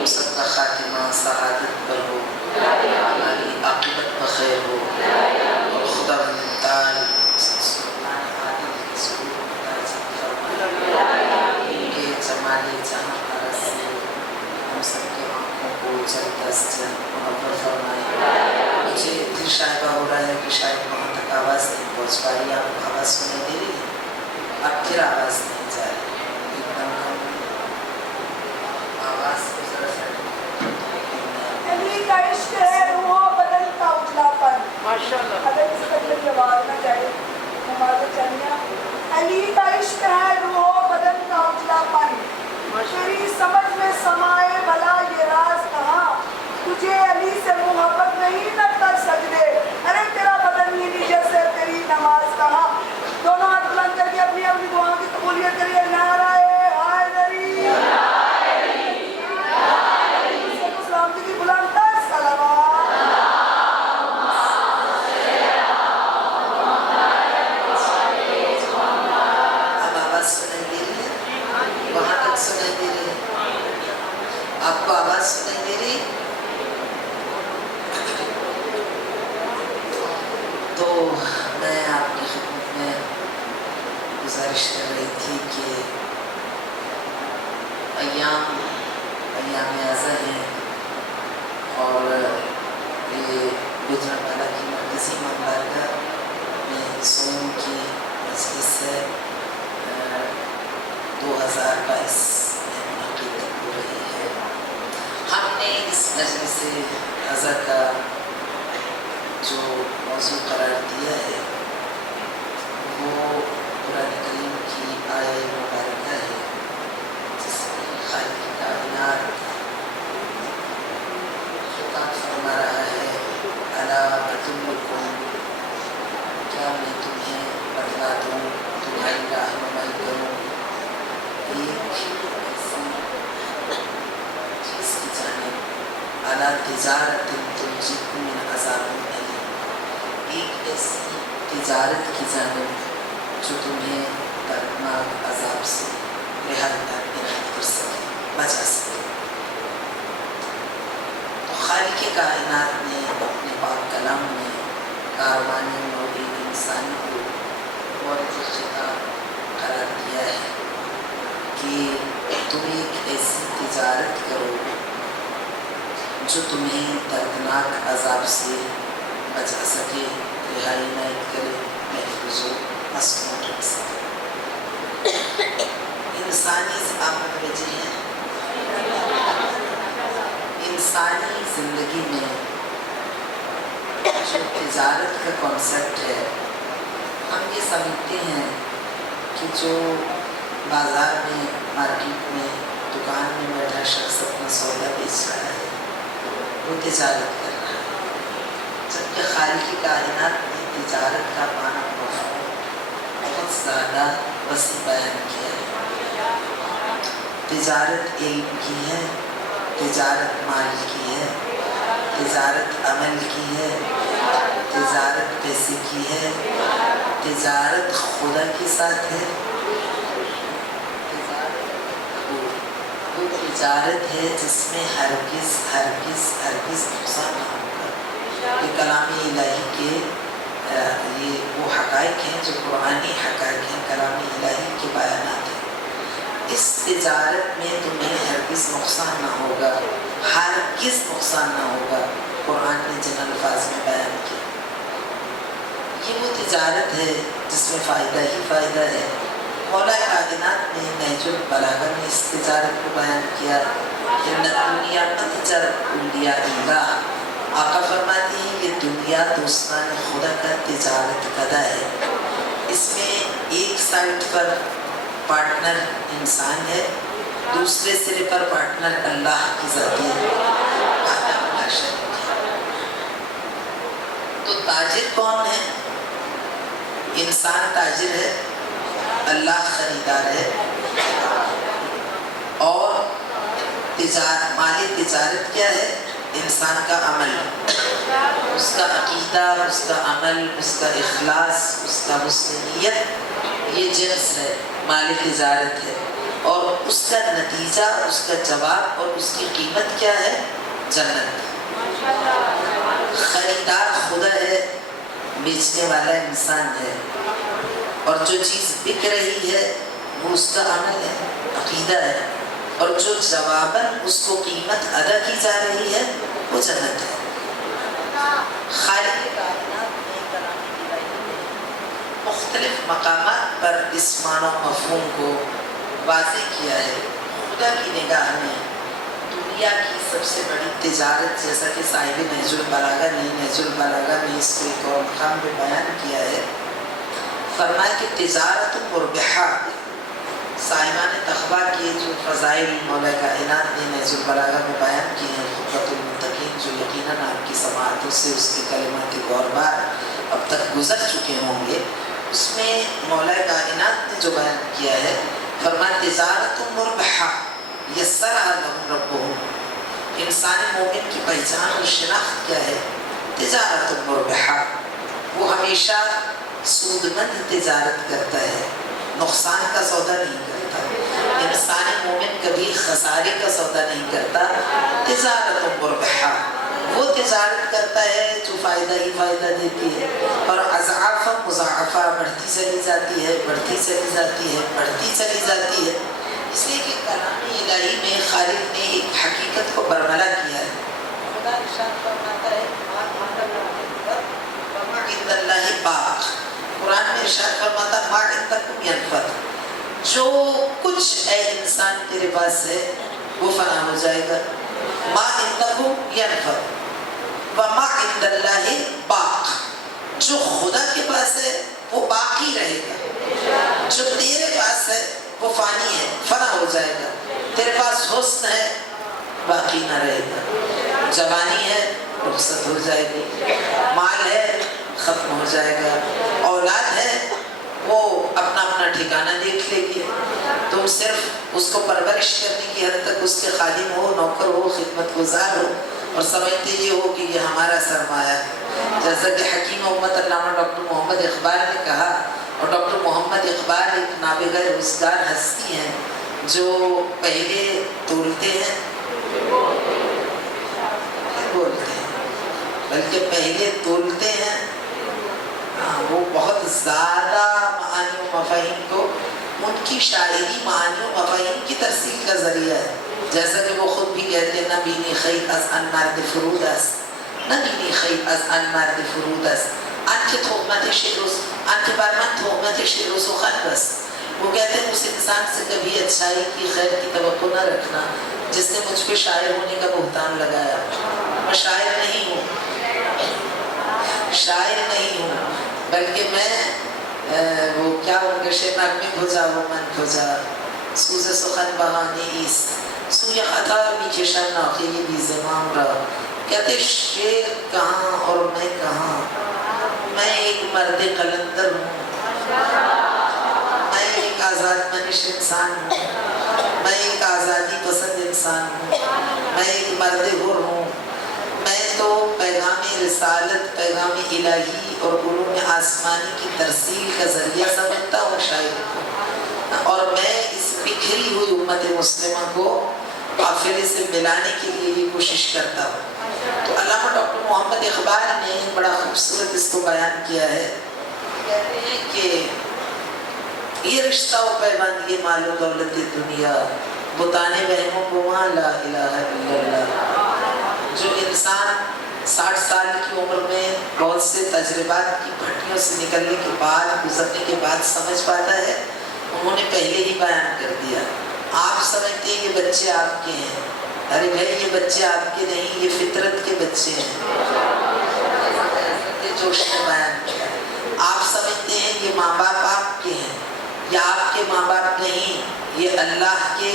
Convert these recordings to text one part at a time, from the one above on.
ہم سب کا خاتمہ سعادت پر ہو، ہماری عاقبت بخیر ہو، اور خدا تعالی سلطان عادل کے سلوک میں نازل فرمائے، ان کے جمال جہاں آرا سے ہم سب کے آنکھوں کو جلد از جلد منور فرمائے۔ مجھے دل شائبہ ہو رہا ہے کہ شاید وہاں تک آواز نہیں پہنچ پا رہی، آپ کو آواز سنائی دے رہی ہے؟ اب پھر آواز نہیں جا رہی، ایک دم کم آواز کو ذرا سا علی کا عشق ہے روح و بدن کا اجلا پن۔ اگر اس پر میری آواز نہ جائے نماز چلیا۔ علی کا عشق ہے روح و بدن کا اجلا پن، تیری سمجھ میں سمائے بھلا یہ راز کہاں، تجھے علی سے محبت نہیں نہ کر سجدے، ارے تیرا بدن ہی نیچے سے تیری نماز کہاں۔ دونوں ہاتھ بلند کر کے اپنی اپنی دعاؤں کی قبولیت کریے۔ نعرہ حیدری، اسلام کی بلند تر صلوات۔ اب آواز سنائی دے رہی ہے؟ وہاں تک سنائی دے رہی ہے؟ آپ کو آواز سنائی دے رہی ہے؟ تو میں آپ کی خدمت میں گزارش کر رہی تھی کہ ایام اعزا ہیں، اور یہ گجرانوالہ کی مرکزی مملکت میں سوم کی مجلس ہے، 2022 میں منعقد ہو رہی ہے۔ ہم نے اس مجلس اعزا کا جو موضوع قرار دیا ہے وہ قرآن کریم کی آیہ مبارکہ ہے، جس میں خالق کائنات خطاب فرما رہا ہے، الا ادلکم، کیا میں تمہیں بتلا دوں، تمہاری رہنمائی کروں ایک ایسی چیز کی جانب، الا تجارت تنجیکم من عذاب الیم، ایک ایسی تجارت کی جانب جو تمہیں دردناک عذاب سے رہائی عنایت کر سکے، بچا سکے۔ تو خالق کائنات نے اپنے پاک کلام میں کاروان نوع انسانی کو بہت خطاب قرار دیا ہے کہ تم ایک ایسی تجارت کرو جو تمہیں دردناک عذاب سے بچا سکے، رہائی عنایت کرے، محفوظ و مسموع رکھ سکے۔ انسانی آپ متوجہ ہیں، انسانی زندگی میں جو تجارت کا کانسیپٹ ہے، ہم یہ سمجھتے ہیں کہ جو بازار میں، مارکیٹ میں، دکان میں بیٹھا شخص اپنا سودا بیچ رہا ہے وہ تجارت کر رہا ہے، جبکہ خالق کائنات نے تجارت کا معنی بہت زیادہ وسیع بیان کیا ہے۔ تجارت علم کی ہے، تجارت مال کی ہے، تجارت عمل کی ہے، تجارت پیسے کی ہے، تجارت خدا کے ساتھ ہے، وہ تجارت ہے جس میں ہرگز ہرگز ہرگز نقصان نہ ہوگا۔ یہ کلام الہی کے یہ وہ حقائق ہیں جو قرآنی حقائق ہیں، کلام الہی کے بیانات ہیں۔ اس تجارت میں تمہیں ہرگز نقصان نہ ہوگا، ہرگز نقصان نہ ہوگا، قرآن نے جن الفاظ میں بیان کیا۔ یہ وہ تجارت ہے جس میں فائدہ ہی فائدہ ہے۔ مولا کائنات نے نہج البلاغہ میں اس تجارت کو بیان کیا، ان الدنیا متجر اولیاء اللہ، آقا فرماتے ہیں کہ دنیا دوستان خدا کا تجارت کدہ ہے۔ اس میں ایک سائٹ پر پارٹنر انسان ہے، دوسرے سرے پر پارٹنر اللہ کی ذات ہے۔ تو تاجر کون ہے؟ انسان تاجر ہے، اللہ خریدار ہے، اور مالی تجارت کیا ہے؟ انسان کا عمل، اس کا عقیدہ، اس کا عمل، اس کا اخلاص، اس کا حسن نیت، یہ جنس ہے، مالی تجارت ہے۔ اور اس کا نتیجہ، اس کا جواب اور اس کی قیمت کیا ہے؟ جنت۔ خریدار خدا ہے، بیچنے والا انسان ہے، اور جو چیز بک رہی ہے وہ اس کا عمل ہے، عقیدہ ہے، اور جو جواباً اس کو قیمت ادا کی جا رہی ہے وہ جنت ہے۔ خالق کائنات نے کلام الہی میں مختلف مقامات پر اس معنی و مفہوم کو واضح کیا ہے۔ خدا کی نگاہ میں دنیا کی سب سے بڑی تجارت، جیسا کہ صاحب نہج البلاغہ نے نہج البلاغہ میں اس کو ایک اور مقام میں بیان کیا ہے، فرمایا کہ تجارت مربحہ، صاحبان تقویٰ کے جو فضائل مولا کائنات نے نہج البلاغہ میں بیان کیے ہیں، خطبۃ المتقین، جو یقیناً آپ کی سماعتوں سے اس کے کلمات غور بار اب تک گزر چکے ہوں گے، اس میں مولا کائنات نے جو بیان کیا ہے، فرمایا تجارت مربحہ یسرھا لہم ربہم، انسان مومن کی پہچان اور شناخت کیا ہے؟ تجارت مربحہ، وہ ہمیشہ سود مند تجارت کرتا ہے، نقصان کا سودا نہیں کرتا۔ انسان مومن کبھی خسارے کا سودا نہیں کرتا۔ تجارت مربحہ، وہ تجارت کرتا ہے جو فائدہ ہی فائدہ دیتی ہے، اور اضعاف مضاعفہ، بڑھتی چلی جاتی ہے، بڑھتی چلی جاتی ہے، بڑھتی چلی جاتی ہے۔ اس لیے کہ کلام الہی میں خالق نے ایک حقیقت کو برملا کیا ہے۔ خدا ارشاد فرماتا ہے وَمَا عِندَ اللَّهِ باق، قرآن میں ارشاد فرماتا مَا عِندَكُمْ يَنْفَدُ، جو کچھ اے انسان تیرے پاس ہے وہ فنا ہو جائے گا۔ مَا عِندَكُمْ يَنْفَدُ وَمَا عِندَ اللَّهِ باق، جو خدا کے پاس ہے وہ باقی رہے گا، جو تیرے پاس ہے وہ فانی ہے، فنا ہو جائے گا۔ تیرے پاس حسن ہے، باقی نہ رہے گا، جوانی ہے، رخصت ہو جائے گی، مال ہے، ختم ہو جائے گا، اولاد ہے، وہ اپنا اپنا ٹھکانہ دیکھ لے گی۔ تم صرف اس کو پرورش کرنے کی حد تک اس کے خادم ہو، نوکر ہو، خدمت گزار ہو، اور سمجھتے یہ ہو کہ یہ ہمارا سرمایہ ہے۔ جیسا کہ حکیم امت علامہ ڈاکٹر محمد اقبال نے کہا، اور ڈاکٹر محمد اقبال ایک نابغہ روزگار ہستی ہیں جو پہلے تولتے ہیں بولتے ہیں، بلکہ پہلے تولتے ہیں۔ وہ بہت زیادہ معانی و مفاہیم کو، ان کی شاعری معانی و مفاہیم کی ترسیل کا ذریعہ ہے، جیسا کہ وہ خود بھی کہتے ہیں نہ بینی خیق از ان مرد فرود است، نہ بینی خیق از ان مرد فرود است، ان کے تہمت شعر ان کے بارے میں تہمت شعر و سخن بس۔ وہ کہتے ہیں اس انسان سے کبھی اچھائی کی، خیر کی توقع نہ رکھنا جس نے مجھ پہ شاعر ہونے کا بہتان لگایا۔ میں شاعر نہیں ہوں، شاعر نہیں ہوں، بلکہ میں وہ کیا ان کے شعر میں کھوجا وہ من کھوجا سوز سخن بہانے ایست سوی خطار بھی چشم ناخیلی بھی زمام را، کہتے شعر کہاں اور میں کہاں، میں ایک مرد قلندر ہوں، میں ایک آزاد منش انسان ہوں، میں ایک آزادی پسند انسان ہوں، میں ایک مرد حر ہوں۔ میں تو پیغام رسالت، پیغام الہی اور علوم آسمانی کی ترسیل کا ذریعہ سمجھتا ہوں شاعری کو، اور میں اس بکھری ہوئی امت مسلمہ کو قافلے سے ملانے کے لیے یہ کوشش کرتا ہوں۔ تو علامہ ڈاکٹر محمد اقبال نے بڑا خوبصورت اس کو بیان کیا ہے، کہتے ہیں کہ یہ رشتہ و پیوند، یہ مال و دولت دنیا، بتانے وہم و گماں لا الہ الا اللہ۔ جو انسان 60 سال کی عمر میں بہت سے تجربات کی بھٹیوں سے نکلنے کے بعد، گزرنے کے بعد سمجھ پاتا ہے، انہوں نے پہلے ہی بیان کر دیا۔ آپ سمجھتے ہیں یہ بچے آپ کے ہیں، ارے بھائی یہ بچے آپ کے نہیں، یہ فطرت کے بچے ہیں، جوش نے بیان کیا۔ آپ سمجھتے ہیں یہ ماں باپ آپ کے ہیں، یا آپ کے ماں باپ نہیں، یہ اللہ کے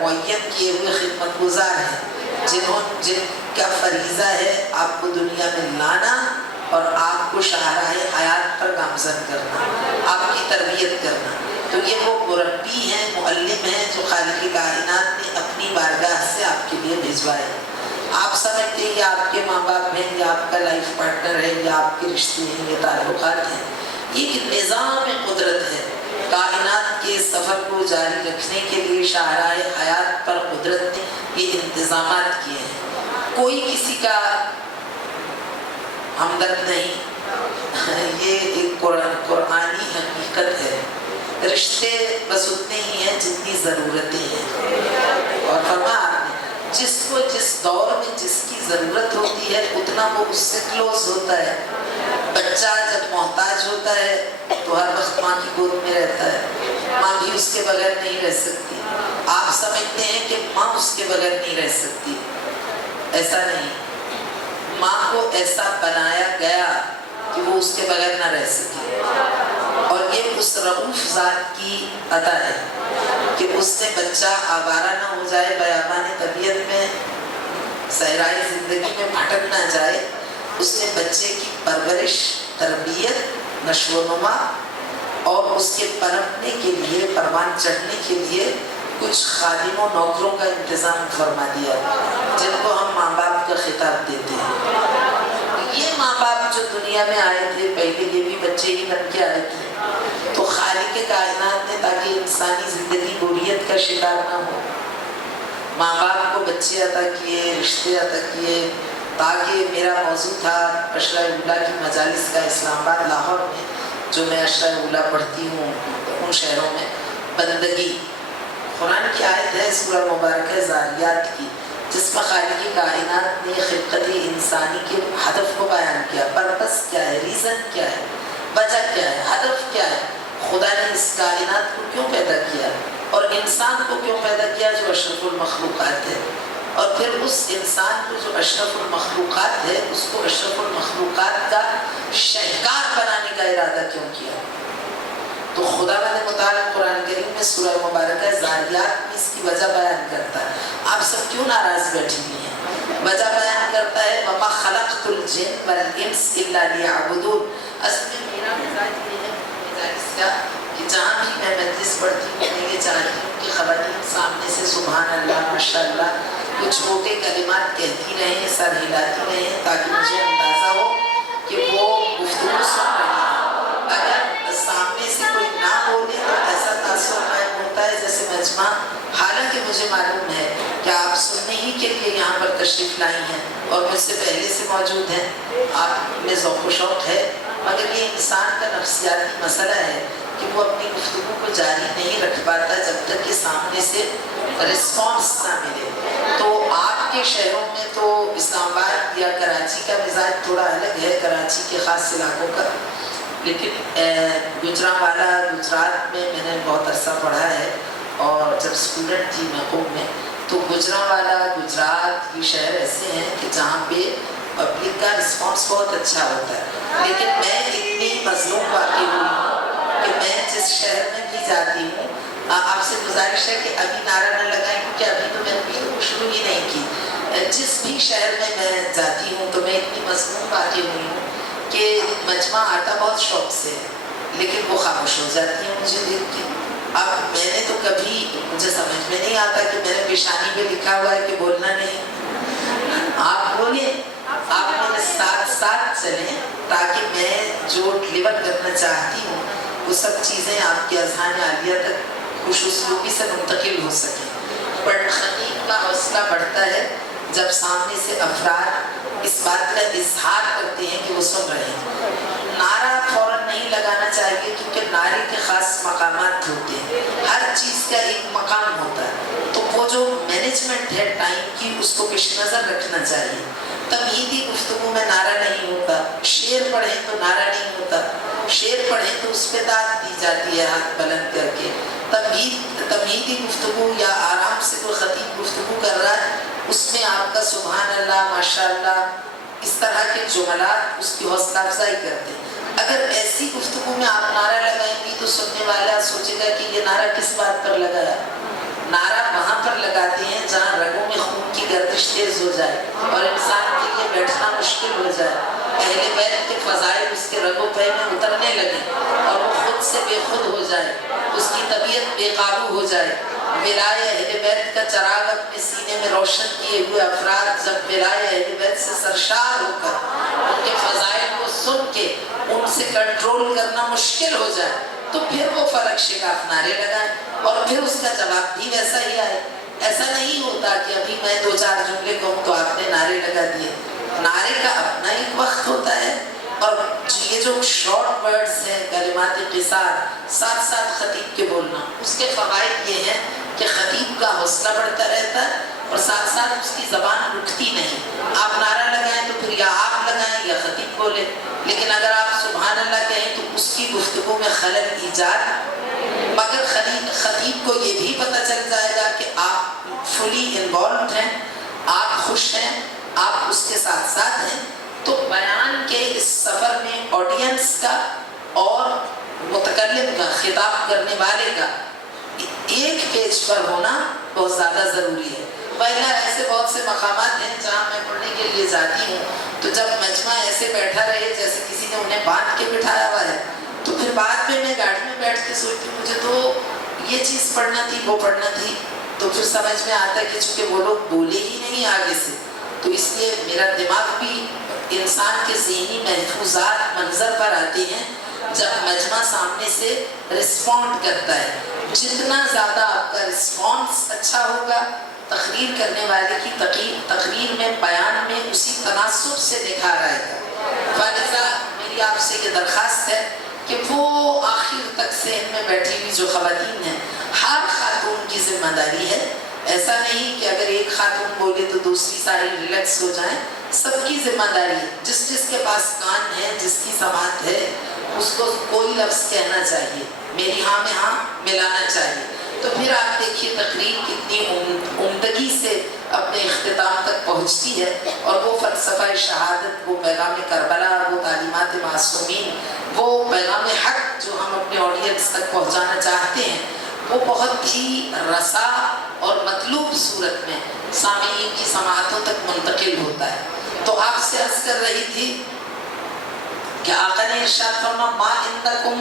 معین کیے ہوئے خدمت گزار ہیں، جن کا فریضہ ہے آپ کو دنیا میں لانا اور آپ کو شاہراہ حیات پر گامزن کرنا، آپ کی تربیت کرنا۔ تو یہ وہ مربی ہیں، معلم ہیں جو خالق کائنات نے اپنی بارگاہ سے آپ کے لیے بھیجوائے۔ آپ سمجھتے ہیں کہ آپ کے ماں باپ ہیں، یا آپ کا لائف پارٹنر ہے، یا آپ کے رشتے ہیں، یہ تعلقات ہیں، یہ ایک نظام قدرت ہے کائنات کے سفر کو جاری رکھنے کے لیے شاہراہ حیات پر قدرت نے یہ انتظامات کیے ہیں. کوئی کسی کا ہمدرد نہیں. یہ ایک قرآنی حقیقت ہے. رشتے بس اتنے ہی ہیں جتنی ضرورتیں ہیں. اور فرما آپ نے جس کو جس دور میں جس کی ضرورت ہوتی ہے اتنا وہ اس سے کلوز ہوتا ہے. بچہ جب محتاج ہوتا ہے تو ہر وقت ماں کی گود میں رہتا ہے. ماں بھی اس کے بغیر نہیں رہ سکتی. آپ سمجھتے ہیں کہ ماں اس کے بغیر نہیں رہ سکتی. ایسا نہیں. ماں کو ایسا بنایا گیا کہ وہ اس کے بغیر نہ رہ سکے. اور یہ اس رؤوف ذات کی عطا ہے کہ اس نے بچہ آوارہ نہ ہو جائے, بیابان طبیعت میں صحرائے زندگی میں بھٹک نہ جائے. اس نے بچے کی پرورش, تربیت, نشو و نما اور اس کے پنپنے کے لیے, پروان چڑھنے کے لیے کچھ خادموں نوکروں کا انتظام فرما دیا جن کو ہم ماں باپ کا خطاب دیتے ہیں. یہ ماں باپ جو دنیا میں آئے تھے پہلے یہ بھی بچے ہی بن کے آئے تھے. تو خالق کائنات نے تاکہ انسانی زندگی بوریت کا شکار نہ ہو ماں باپ کو بچے عطا کیے, رشتے عطا کیے. تاکہ میرا موضوع تھا عشرہ اولیٰ کی مجالس کا اسلام آباد لاہور میں, جو میں عشرہ اولیٰ پڑھتی ہوں ان شہروں میں, بندگی. قرآن کی آیت ہے سورہ مبارکہ ذاریات کی جس میں خالق کائنات نے خلقت انسانی کے ہدف کو بیان کیا. پرپس کیا ہے, ریزن کیا ہے, وجہ کیا ہے, ہدف کیا ہے. خدا نے اس کائنات کو کیوں پیدا کیا اور انسان کو کیوں پیدا کیا جو اشرف المخلوقات ہے. اور پھر اس انسان کو جو اشرف المخلوقات ہے اس کو اشرف المخلوقات کا شہکار بنانے کا ارادہ کیوں کیا. تو خداوند متعال قرآن کریم میں سورہ مبارکہ ذاریات میں اس کی وجہ بیان کرتا ہے. آپ سب کیوں ناراض بیٹھی ہوئی ہیں؟ وجہ بیان کرتا ہے وَمَا خَلَقْتُ الْجِنَّ وَالْإِنسَ إِلَّا لِيَعْبُدُونَ. اصل میں میرا مزاج یہ ہے مجالس کا کہ جہاں بھی میں مجلس پڑھتی ہوں میں یہ چاہتی ہوں کہ خواتین سامنے سے سبحان اللہ ماشاءاللہ کچھ موٹے کلمات کہتی رہیں, سر ہلاتی رہیں تاکہ مجھے اندازہ ہو کہ وہ گفتگو سن رہی ہیں. اگر سامنے سے کوئی نہ بولے تو ایسا تاثر قائم ہوتا ہے جیسے مجمع, حالانکہ مجھے معلوم ہے کہ آپ سننے ہی کے لیے یہاں پر تشریف لائی ہیں اور مجھ سے پہلے سے موجود ہیں, آپ میں ذوق و شوق ہے. مگر یہ انسان کا نفسیاتی مسئلہ ہے کہ وہ اپنی گفتگو کو جاری نہیں رکھ پاتا جب تک کہ سامنے سے رسپانس نہ ملے. تو آپ کے شہروں میں تو اسلام آباد یا کراچی کا مزاج تھوڑا الگ ہے, کراچی کے خاص علاقوں کا. لیکن گجرانوالہ گجرات میں میں نے بہت عرصہ پڑھا ہے اور جب اسٹوڈنٹ تھی میں قوم میں تو گجرانوالہ گجرات یہ شہر ایسے ہیں کہ جہاں پہ پبلک کا رسپانس بہت اچھا ہوتا ہے. لیکن میں اتنی مظلوم واقع ہوئی ہوں کہ میں جس شہر میں بھی جاتی ہوں, آپ سے گزارش ہے کہ ابھی نعرہ نہ لگائیں کیونکہ ابھی تو میں نے گفتگو شروع ہی نہیں کی. جس بھی شہر میں میں جاتی ہوں تو میں اتنی مظلوم واقع ہوئی ہوں کہ مجمع آتا بہت شوق سے لیکن وہ خاموش ہو جاتی ہے مجھے دیکھ کے. اب میں نے تو کبھی, مجھے سمجھ میں نہیں آتا کہ میرے پیشانی پہ لکھا ہوا ہے کہ بولنا نہیں. آپ بولیں, آپ میرے ساتھ ساتھ چلیں تاکہ میں جو ڈلیور کرنا چاہتی ہوں وہ سب چیزیں آپ کے اذہان عالیہ تک خوش اسلوبی سے منتقل ہو سکیں. پر خطیب کا حوصلہ بڑھتا ہے جب سامنے سے افراد اس بات کا اظہار کرتے ہیں کہ وہ سن رہے ہیں. نعرہ فوراً نہیں لگانا چاہیے کیونکہ نعرے کے خاص مقامات ہوتے ہیں, ہر چیز کا ایک مقام ہوتا ہے. تو وہ جو مینجمنٹ ہے ٹائم کی اس کو پیش نظر رکھنا چاہیے. تمہیدی گفتگو میں نعرہ نہیں ہوتا, شعر پڑھیں تو نعرہ نہیں ہوتا, شعر پڑھیں تو اس پہ داد دی جاتی ہے ہاتھ بلند کر کے. تمہیدی گفتگو یا آرام سے کوئی خطیب گفتگو کر رہا ہے اس میں آپ کا سبحان اللہ ماشاءاللہ اس طرح کے جملات اس کی حوصلہ افزائی کرتے ہیں. اگر ایسی گفتگو میں آپ نعرہ لگائیں گی تو سننے والا سوچے گا کہ یہ نعرہ کس بات پر لگایا. نعرہ وہاں پر لگاتے ہیں جہاں رگوں میں خون کی گردش تیز ہو جائے اور انسان کے لیے بیٹھنا مشکل ہو جائے. اہل بیت کے فضائل اس کے رگوں پہ میں اترنے لگے اور وہ خود سے بے خود ہو جائے, اس کی طبیعت بے قابو ہو جائے. ولایہ اہل بیت کا چراغ اپنے سینے میں روشن کیے ہوئے افراد جب ولایہ اہل بیت سے سرشار ہو کر ان کے فضائل کو سن کے ان سے کنٹرول کرنا مشکل ہو جائے تو پھر وہ فلک شکاف نعرے لگائیں اور پھر اس کا جواب بھی ویسا ہی آئے. ایسا نہیں ہوتا کہ ابھی میں 2-4 جملے کہوں تو آپ نے نعرے لگا دیے. نعرے کا اپنا ایک وقت ہوتا ہے. اور یہ جو شارٹ ورڈز ہیں کلمات قصار ساتھ ساتھ خطیب کے بولنا، اس کے فوائد یہ ہیں کہ خطیب کا حوصلہ بڑھتا رہتا ہے اور ساتھ ساتھ اس کی زبان رکتی نہیں. آپ نعرہ لگائیں تو پھر یا آپ لگائیں یا خطیب بولے، لیکن اگر آپ سبحان اللہ کہیں تو اس کی گفتگو میں خلل ایجاد. مگر خطیب کو یہ بھی پتہ چل جائے گا کہ آپ فلی انوالوڈ ہیں، آپ خوش ہیں، آپ اس کے ساتھ ساتھ ہیں. تو بیان کے اس سفر میں آڈینس کا اور متکلم کا، خطاب کرنے والے کا ایک پیج پر ہونا بہت زیادہ ضروری ہے. پہلا ایسے بہت سے مقامات ہیں جہاں میں پڑھنے کے لیے جاتی ہوں تو جب مجمع ایسے بیٹھا رہے جیسے کسی نے انہیں باندھ کے بٹھایا ہوا ہے، تو پھر بعد میں گاڑی میں بیٹھ کے سوچتی ہوں مجھے تو یہ چیز پڑھنا تھی، وہ پڑھنا تھی. تو پھر سمجھ میں آتا ہے کہ چونکہ وہ لوگ بولے ہی نہیں آگے سے، تو اس لیے میرا دماغ بھی انسان کے ذہنی محفوظات منظر پر آتے ہیں جب مجمع سامنے سے رسپونڈ کرتا ہے. جتنا زیادہ آپ کا رسپانس اچھا ہوگا، تقریر کرنے والے کی تقریر میں، بیان میں اسی تناسب سے نکھار آئے گا. فلذا میری آپ سے یہ درخواست ہے کہ وہ آخر تک ذہن میں بیٹھی ہوئی جو خواتین ہیں، ہر خاتون کی ذمہ داری ہے. ایسا نہیں کہ اگر ایک خاتون بولے تو دوسری ساری ریلیکس ہو جائیں. سب کی ذمہ داری ہے. جس جس کے پاس کان ہے، جس کی سماعت ہے، اس کو کوئی لفظ کہنا چاہیے، میری ہاں میں ہاں ملانا چاہیے. تو پھر آپ دیکھیے تقریر کتنی عمدگی سے اپنے اختتام تک پہنچتی ہے. اور وہ فلسفہ شہادت، وہ پیغام کربلا، وہ تعلیمات معصومین، وہ پیغام حق جو ہم اپنے آڈینس تک پہنچانا چاہتے ہیں، وہ بہت ہی رسا اور مطلوب صورت میں سامعین کی سماعتوں تک منتقل ہوتا ہے. تو آپ سے عرض کر رہی تھی کہ آقا نے ارشاد فرمایا ما عندکم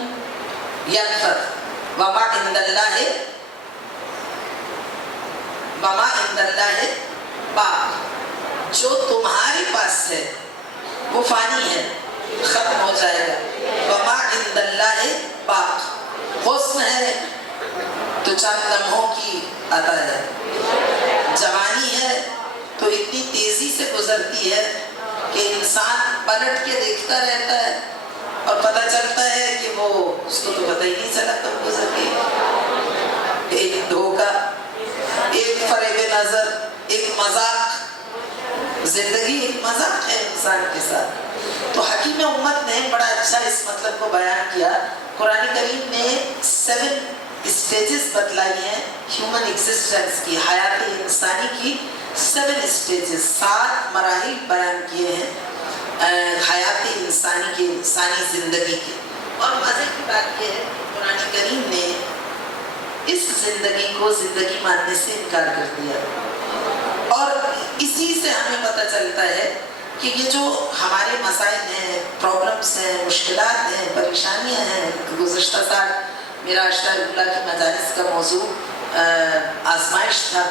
ینفد وما عند اللہ باق. جو تمہارے پاس ہے وہ فانی ہے، ختم ہو جائے گا. وما عند اللہ باق. حسن ہے تو چند لمحوں کی عطا ہے، جوانی ہے تو اتنی تیزی سے گزرتی ہے کہ انسان پلٹ کے دیکھتا رہتا ہے اور پتہ چلتا ہے کہ وہ اس کو تو پتہ ہی نہیں چلا کب گزر گئی. ایک دھوکہ، ایک فریب نظر، ایک مذاق. زندگی ایک مذاق ہے انسان کے ساتھ. تو حکیم امت نے بڑا اچھا اس مطلب کو بیان کیا. قرآن کریم نے 7 اسٹیجز بتلائی ہیں ہیومن ایگزسٹنس کی، حیات انسانی کی 7 اسٹیجز، 7 مراحل بیان کیے ہیں حیات انسانی کے، انسانی زندگی کے. اور مزے کی بات یہ ہے قرآن کریم نے اس زندگی کو زندگی ماننے سے انکار کر دیا. اور اسی سے ہمیں پتہ چلتا ہے کہ یہ جو ہمارے مسائل ہیں، پرابلمس ہیں، مشکلات ہیں، پریشانیاں ہیں. گزشتہ سال میرا اشرار اللہ کی مجالس کا موضوع آزمائش تھا،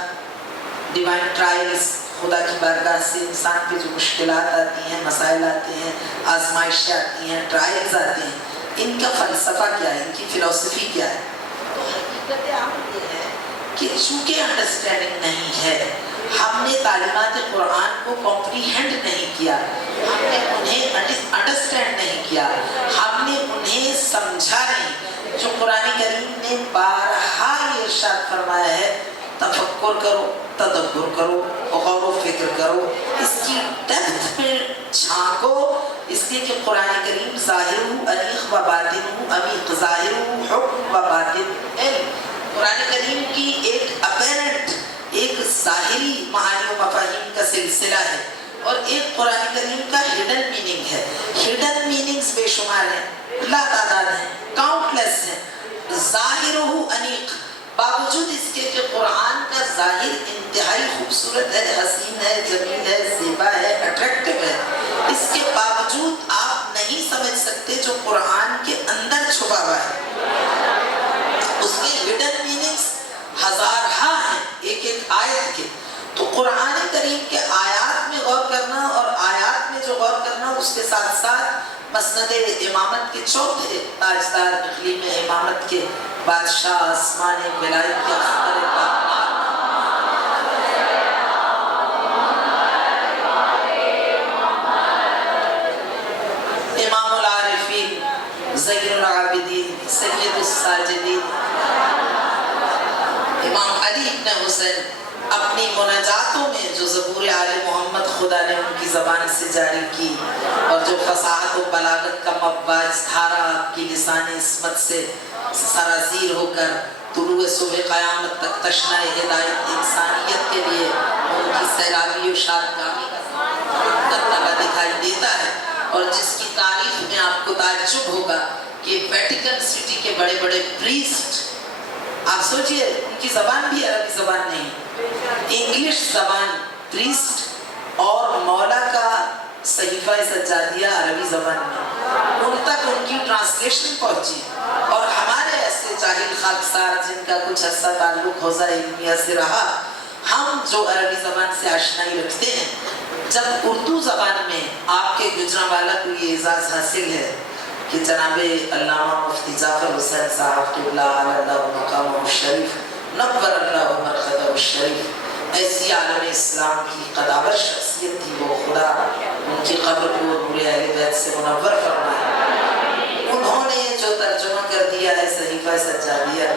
ڈیوائن ٹرائلز. خدا کی بارگاہ سے انسان پہ جو مشکلات آتی ہیں، مسائل آتے ہیں، آزمائشیں آتی ہیں، ٹرائلز آتے ہیں، ان کا فلسفہ کیا ہے، ان کی فلسفی کیا ہے. تو حقیقت عمل یہ ہے کہ چونکہ انڈرسٹینڈنگ نہیں ہے، ہم نے تعلیمات قرآن کو کمپریہنڈ نہیں کیا، ہم نے انہیں انڈرسٹینڈ نہیں کیا، ہم نے انہیں سمجھا نہیں. جو قرآن کریم نے بارہا ارشاد فرمایا ہے تفکر کرو، تدبر کرو، غور و فکر کرو، اس کی ڈیپتھ میں جھانکو. اس لیے کہ قرآن کریم ظاہر انیق و باطن عمیق، ظاہر حکم و باطن علم. قرآن کریم کی ایک اپیرنٹ، ایک ظاہری معانی و مفاہیم کا سلسلہ ہے اور ایک قرآن کریم کا ہڈن میننگ ہے. ہڈن میننگز بے شمار ہیں، لا تعداد ہیں، کاؤنٹ لیس ہیں. ظاہرہ انیق، باوجود اس کے کہ قرآن کا ظاہر انتہائی خوبصورت ہے، حسین ہے، جمیل ہے، زیبا ہے، اٹریکٹیو ہے، اس کے باوجود آپ نہیں سمجھ سکتے جو قرآن کے اندر چھپا ہوا ہے. اس کے ہڈن میننگز ہزارہا ہیں ایک ایک آیت کے. تو قرآن کریم کے آیات میں غور کرنا اور آیات میں جو غور کرنا، اس کے ساتھ ساتھ مسند امامت کے چوتھے تاجدار اقلیم امامت کے بادشاہ آسمان ولایت کے اختر پاک امام العارفین زین العابدین سید الساجدین امام علی ابن حسین اپنی مناجاتوں میں جو زبور آل محمد خدا نے ان کی زبان سے جاری کی اور جو فصاحت و بلاغت کا مواج دھارا آپ کی لسان عصمت سے سرازیر ہو کر طلوع صبح قیامت تک تشنہ ہدایت انسانیت کے لیے ان کی سیرابی و شادکامی کرتا ہوا دکھائی دیتا ہے، اور جس کی تعریف میں آپ کو تعجب ہوگا کہ ویٹیکن سٹی کے بڑے بڑے پریسٹ، آپ سوچئے ان کی زبان بھی عربی زبان نہیں، انگلش زبان پریسٹ، اور مولا کا صحیفہ سجادیہ عربی زبان میں، ان تک ان کی ٹرانسلیشن پہنچی، اور ہمارے ایسے جاہل خاکسار جن کا کچھ عرصہ تعلق حوزہ علمیہ سے رہا، ہم جو عربی زبان سے آشنائی رکھتے ہیں، جب اردو زبان میں آپ کے گجرانوالہ کو یہ اعزاز حاصل ہے کہ جناب علامہ مفتی جعفر حسین صاحب قبلہ اللہ مقامہ الشریف نور اللہ مرقدہ الشریف، ایسی عالم اسلام کی قداور شخصیت تھی، وہ خدا ان کی قبر کو نور اہل بیت سے منور فرمائے۔ انہوں نے جو ترجمہ کر دیا ہے صحیفہ سجادیہ،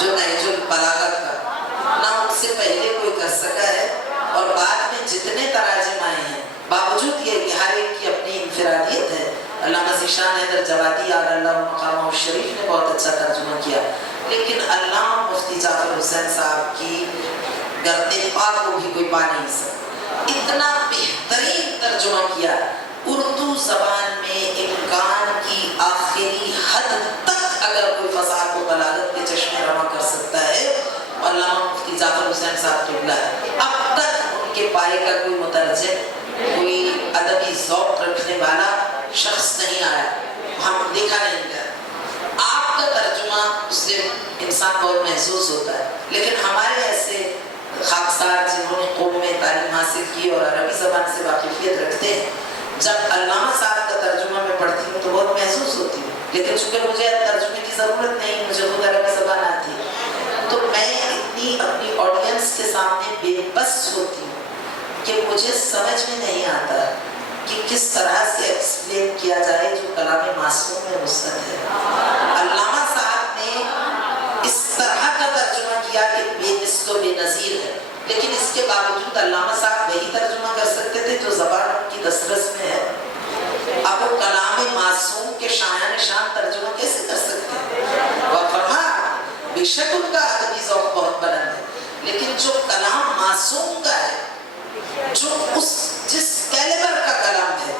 جو نہج البلاغہ کا، نہ ان سے پہلے کوئی کر سکا ہے، اور بعد میں جتنے تراجم آئے ہیں، باوجود یہ کہ ہر ایک کی اپنی انفرادیت ہے، علامہ ذیشان حیدر جوادی اور اللہ مقامہ الشریف نے بہت اچھا ترجمہ کیا، لیکن علامہ مفتی جعفر حسین صاحب کی گردِ پاک کو بھی کوئی پا نہیں سکتا، اتنا بہترین ترجمہ کیا، اردو زبان میں امکان کی آخری حد تک اگر کوئی فصاحت و بلاغت کے چشمے رواں کر سکتا ہے، علامہ مفتی جعفر حسین صاحب قبلہ ہے۔ اب تک ان کے پائے کا کوئی مترجم، کوئی ادبی ذوق رکھنے والا شخص نہیں آیا، ہم دیکھا نہیں گیا۔ آپ کا ترجمہ اس سے انسان بہت محسوس ہوتا ہے، لیکن ہمارے ایسے خاکسار جنہوں نے قوم میں تعلیم حاصل کی اور عربی زبان سے واقفیت رکھتے ہیں، جب علامہ صاحب کا ترجمہ میں پڑھتی ہوں تو بہت محسوس ہوتی ہوں، لیکن چونکہ مجھے ترجمے کی ضرورت نہیں، مجھے خود عربی زبان آتی ہے، تو میں اتنی اپنی آڈینس کے سامنے بے بس ہوتی ہوں کہ مجھے سمجھ میں نہیں آتا کہ کس طرح سے ایکسپلین کیا جائے جو کلام معصوم میں وسعت ہے۔ علامہ صاحب نے اس طرح کا ترجمہ کیا کہ بے مثل و بے نظیر ہے، لیکن اس کے باوجود علامہ صاحب وہی ترجمہ کر سکتے تھے جو زبان ان کی دسترس میں ہے۔ اب وہ کلام معصوم کے شایان شان ترجمہ کیسے کر سکتے ہیں؟ وہ فرما بے شک ان کا ادبی ذوق بہت بلند ہے، لیکن جو کلام معصوم کا ہے، جو جس کیلیبر کا کلام ہے،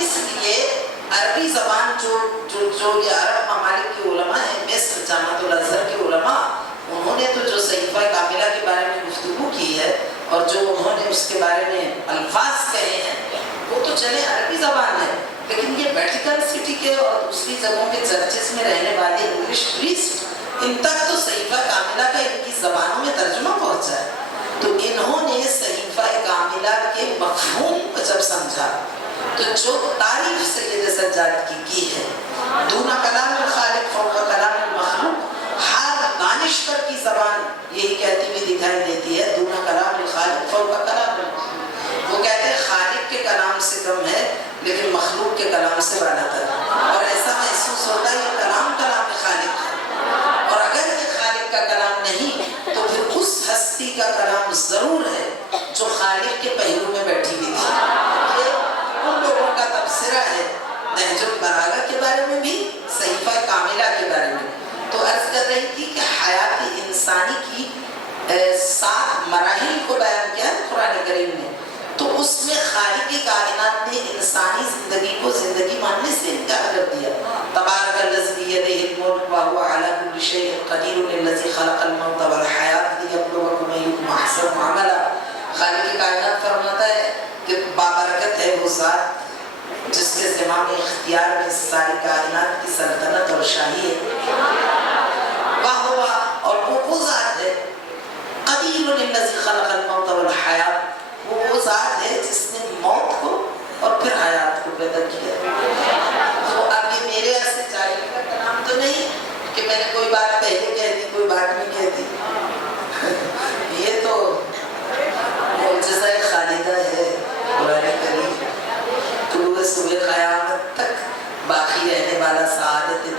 اس لیے عربی زبان جو یہ عرب ممالک کے علماء ہیں، مصر جامعۃ الازہر کے علماء، انہوں نے تو جو صحیفہ کاملہ کے بارے میں گفتگو کی ہے اور جو انہوں نے اس کے بارے میں الفاظ کہے ہیں، وہ تو چلے عربی زبان ہے، لیکن یہ ویٹیکن سٹی کے اور دوسری جگہوں کے چرچز میں رہنے والے انگلش پریسٹ، ان تک تو صحیفہ کاملہ کا ان کی زبانوں میں ترجمہ پہنچا ہے، تو انہوں نے صحیفہ کاملہ کے مفہوم کو جب سمجھا تو جو تعریف سید سجاد کی ہے، دون کلام الخالق فوق کلام المخلوق، ہر دانشور کی زبان یہی کہتی ہوئی دکھائی دیتی ہے، دون کلام الخالق فوق کلام المخلوق، وہ کہتے ہیں خالق کے کلام سے کم ہے لیکن مخلوق کے کلام سے بالا تر ہے، اور ایسا محسوس ہوتا ہے یہ کلام خالق ہے، اور اگر یہ خالق کا کلام نہیں تو پھر اس ہستی کا کلام ضرور ہے جو خالق کے پہلو میں بیٹھی ہوئی تھی۔ یہ ان لوگوں کا تبصرہ ہے نہج البلاغہ کے بارے میں بھی، صحیفہ کاملہ کے بارے میں۔ تو عرض کر رہی تھی کہ حیات انسانی کی 7 مراحل کو بیان کیا ہے قرآن کریم نے، تو اس میں خالق کائنات نے انسانی زندگی کو زندگی ماننے سے انکار کر دیا۔ تبارک الذی بیدہ الملک وہو علی کل شیء قدیر الذی خلق الموت والحیاۃ لیبلوکم ایکم احسن عملا۔ خالق کائنات فرماتا ہے کہ بابرکت ہے وہ ذات جس کے زمام اختیار میں ساری کائنات کی سلطنت اور شاہی ہے، وہو، اور وہ ذات ہے قدیر الذی خلق الموت والحیاۃ، وہ ذات ہے جس نے موت کو اور پھر حیات کو پیدا کیا۔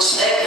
6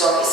24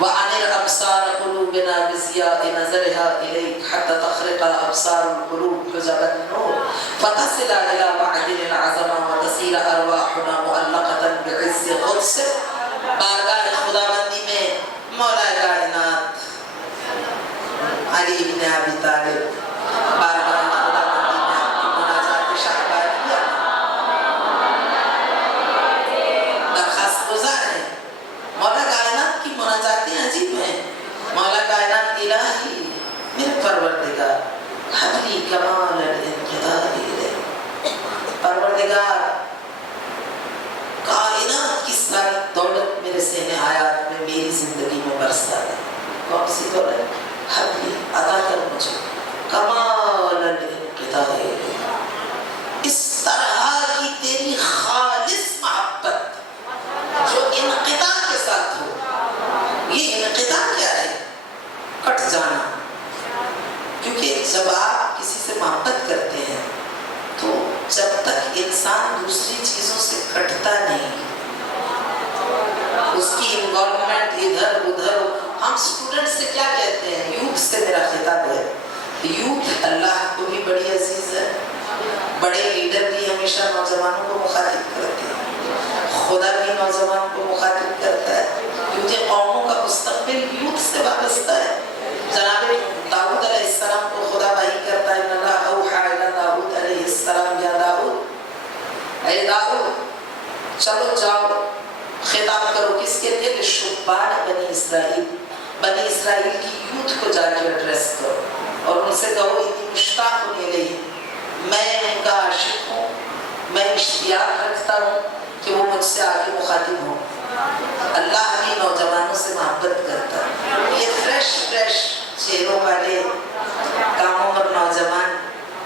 وَأَنِرْ أَبْصَارَ قُلُوبِنَا بِضِيَاءِ نَظَرِهَا إِلَيْكَ حَتَّى تَخْرِقَ أَبْصَارُ الْقُلُوبِ حُجَبَ النُّورِ فَتَصِلَ إِلَى مَعْدِنِ الْعَظَمَةِ وَتَصِيرَ أَرْوَاحُنَا مُعَلَّقَةً بِعِزِّ قُدْسِكَ بارگاہ خداوندی میں مولا کائنات علی بن ابی طالب بارگاہ خداوندی میں آپ کی مناجات شاہکاریہ درخواست گزار ہیں. مولا کائنات کی مناجاتیں عجیب ہیں. مولا کائنات الہی میرے پروردگار حبلی کمال الانقطاع الیک. پروردگار کائنات کی ساری دولت میرے سینہ حیات میں میری زندگی میں برسا ہے. کون سی دولت؟ حبلی عطا کر مجھے کمال الانقطاع الیک. اس طرح کی تیری خالص محبت جو انقطاع کے ساتھ ہو. یہ انقطاع کیا ہے؟ کٹ جانا. کیونکہ جب آپ کسی سے محبت کرتے ہیں تو جب تک انسان دوسری چیزوں سے کٹتا نہیں، اس کی انوالومنٹ ادھر ادھر. ہم اسٹوڈنٹ سے کیا کہتے ہیں؟ یوتھ سے میرا خطاب ہے. یوتھ اللہ کو بھی بڑی عزیز ہے. بڑے لیڈر بھی ہمیشہ نوجوانوں کو مخاطب کرتے ہیں. خدا بھی نوجوان کو مخاطب کرتا ہے کیونکہ قوموں کا مستقبل یوتھ سے وابستہ ہے. جناب داؤد علیہ السلام کو خدا وحی کرتا ہے ان اللہ اوحی الی داؤد علیہ السلام یا داؤد، اے داؤد چلو جاؤ خطاب کرو. کس کے لیے؟ شبان بنی اسرائیل. بنی اسرائیل کی یوتھ کو جا کے ایڈریس کرو اور ان سے کہو انی مشتاق الیہ، میں ان کا عاشق ہوں، میں اشتیاق رکھتا ہوں کہ وہ مجھ سے آگے مخاطب ہوں. اللہ بھی نوجوانوں سے محبت کرتا ہے. یہ فریش چہروں والے کاموں پر نوجوان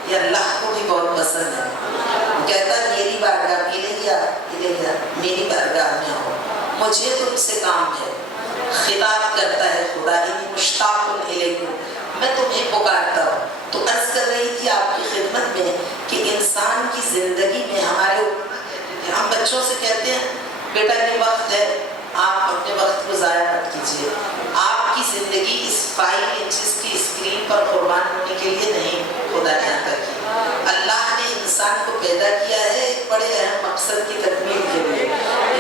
یہ اللہ کو بھی بہت پسند ہے. وہ کہتا ہے میری بارگاہ الیا میری بارگاہ میں ہو، مجھے تم سے کام ہے. خطاب کرتا ہے خدا انی مشتاق الیکم، میں تمہیں پکارتا ہوں. تو عرض کر رہی تھی آپ کی خدمت میں کہ انسان کی زندگی میں ہم بچوں سے کہتے ہیں بیٹا یہ وقت ہے، آپ اپنے وقت کو ضائع مت کیجیے. آپ کی زندگی اس 5 انچز کی اسکرین پر قربان ہونے کے لیے نہیں خدا نے عطا کی. اللہ نے انسان کو پیدا کیا ہے ایک بڑے اہم مقصد کی تکمیل کے لیے.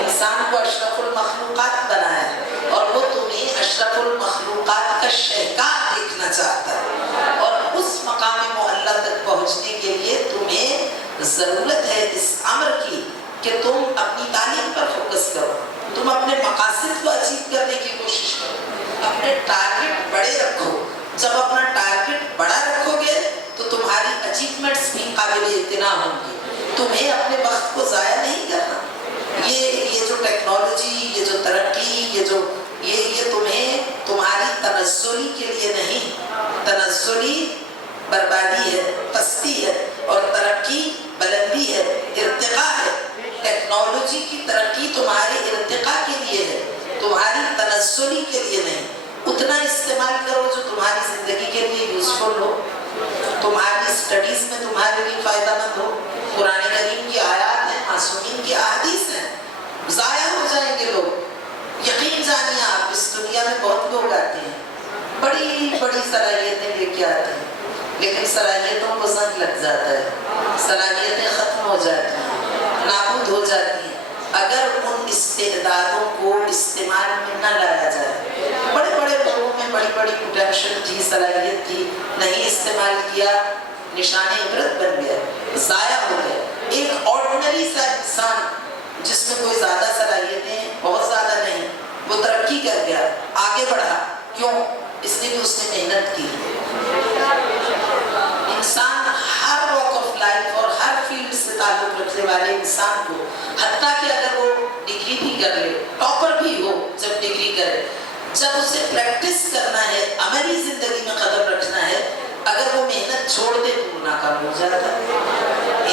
انسان کو اشرف المخلوقات بنایا ہے اور وہ تمہیں اشرف المخلوقات کا شہکار دیکھنا چاہتا ہے. اور اس مقام معلی تک پہنچنے کے لیے تمہیں ضرورت ہے اس امر کی کہ تم اپنی تعلیم پر فوکس کرو، تم اپنے مقاصد کو اچیو کرنے کی کوشش کرو، اپنے ٹارگٹ بڑے رکھو. جب اپنا ٹارگٹ بڑا رکھو گے تو تمہاری اچیومنٹس بھی قابل اعتنا ہوں گی. تمہیں اپنے وقت کو ضائع نہیں کرنا. یہ جو ٹیکنالوجی، یہ جو ترقی، یہ تمہیں تمہاری تنزلی کے لیے نہیں. تنزلی بربادی ہے، پستی ہے، اور ترقی بلندی ہے، ارتقاء ہے. ٹیکنالوجی کی ترقی تمہارے ارتقاء کے لیے ہے، تمہاری تنزلی کے لیے نہیں. اتنا استعمال کرو جو تمہاری زندگی کے لیے یوزفل ہو، تمہاری اسٹڈیز میں تمہارے لیے فائدہ مند ہو. قرآن کریم کی آیات ہیں، معصومین کی احادیث ہیں. ضائع ہو جائیں گے لوگ. یقین جانیے آپ اس دنیا میں بہت لوگ آتے ہیں، بڑی بڑی صلاحیتیں لے کے آتے ہیں، لیکن صلاحیتوں کو زنگ لگ جاتا ہے، صلاحیتیں ختم ہو جاتی ہیں، نابود ہو جاتی ہیں اگر ان استعدادوں کو استعمال میں نہ لایا جائے. بڑے بڑے لوگوں میں بڑی بڑی پوٹینشل تھی، صلاحیت تھی، نہیں استعمال کیا، نشان عبرت بن گیا، ضائع ہو گیا. ایک آرڈنری سا انسان جس میں کوئی زیادہ صلاحیتیں بہت زیادہ نہیں، وہ ترقی کر گیا، آگے بڑھا. کیوں؟ اس لیے کہ اس نے محنت کی. انسان ہر واک آف لائف اور ہر فیلڈ سے تعلق رکھنے والے انسان کو، حتیٰ کہ اگر وہ ڈگری بھی کر لے، ٹاپر بھی ہو، جب ڈگری کرے، جب اسے پریکٹس کرنا ہے، عملی زندگی میں قدم رکھنا ہے، اگر وہ محنت چھوڑ دے تو وہ ناکام ہو جاتا ہے.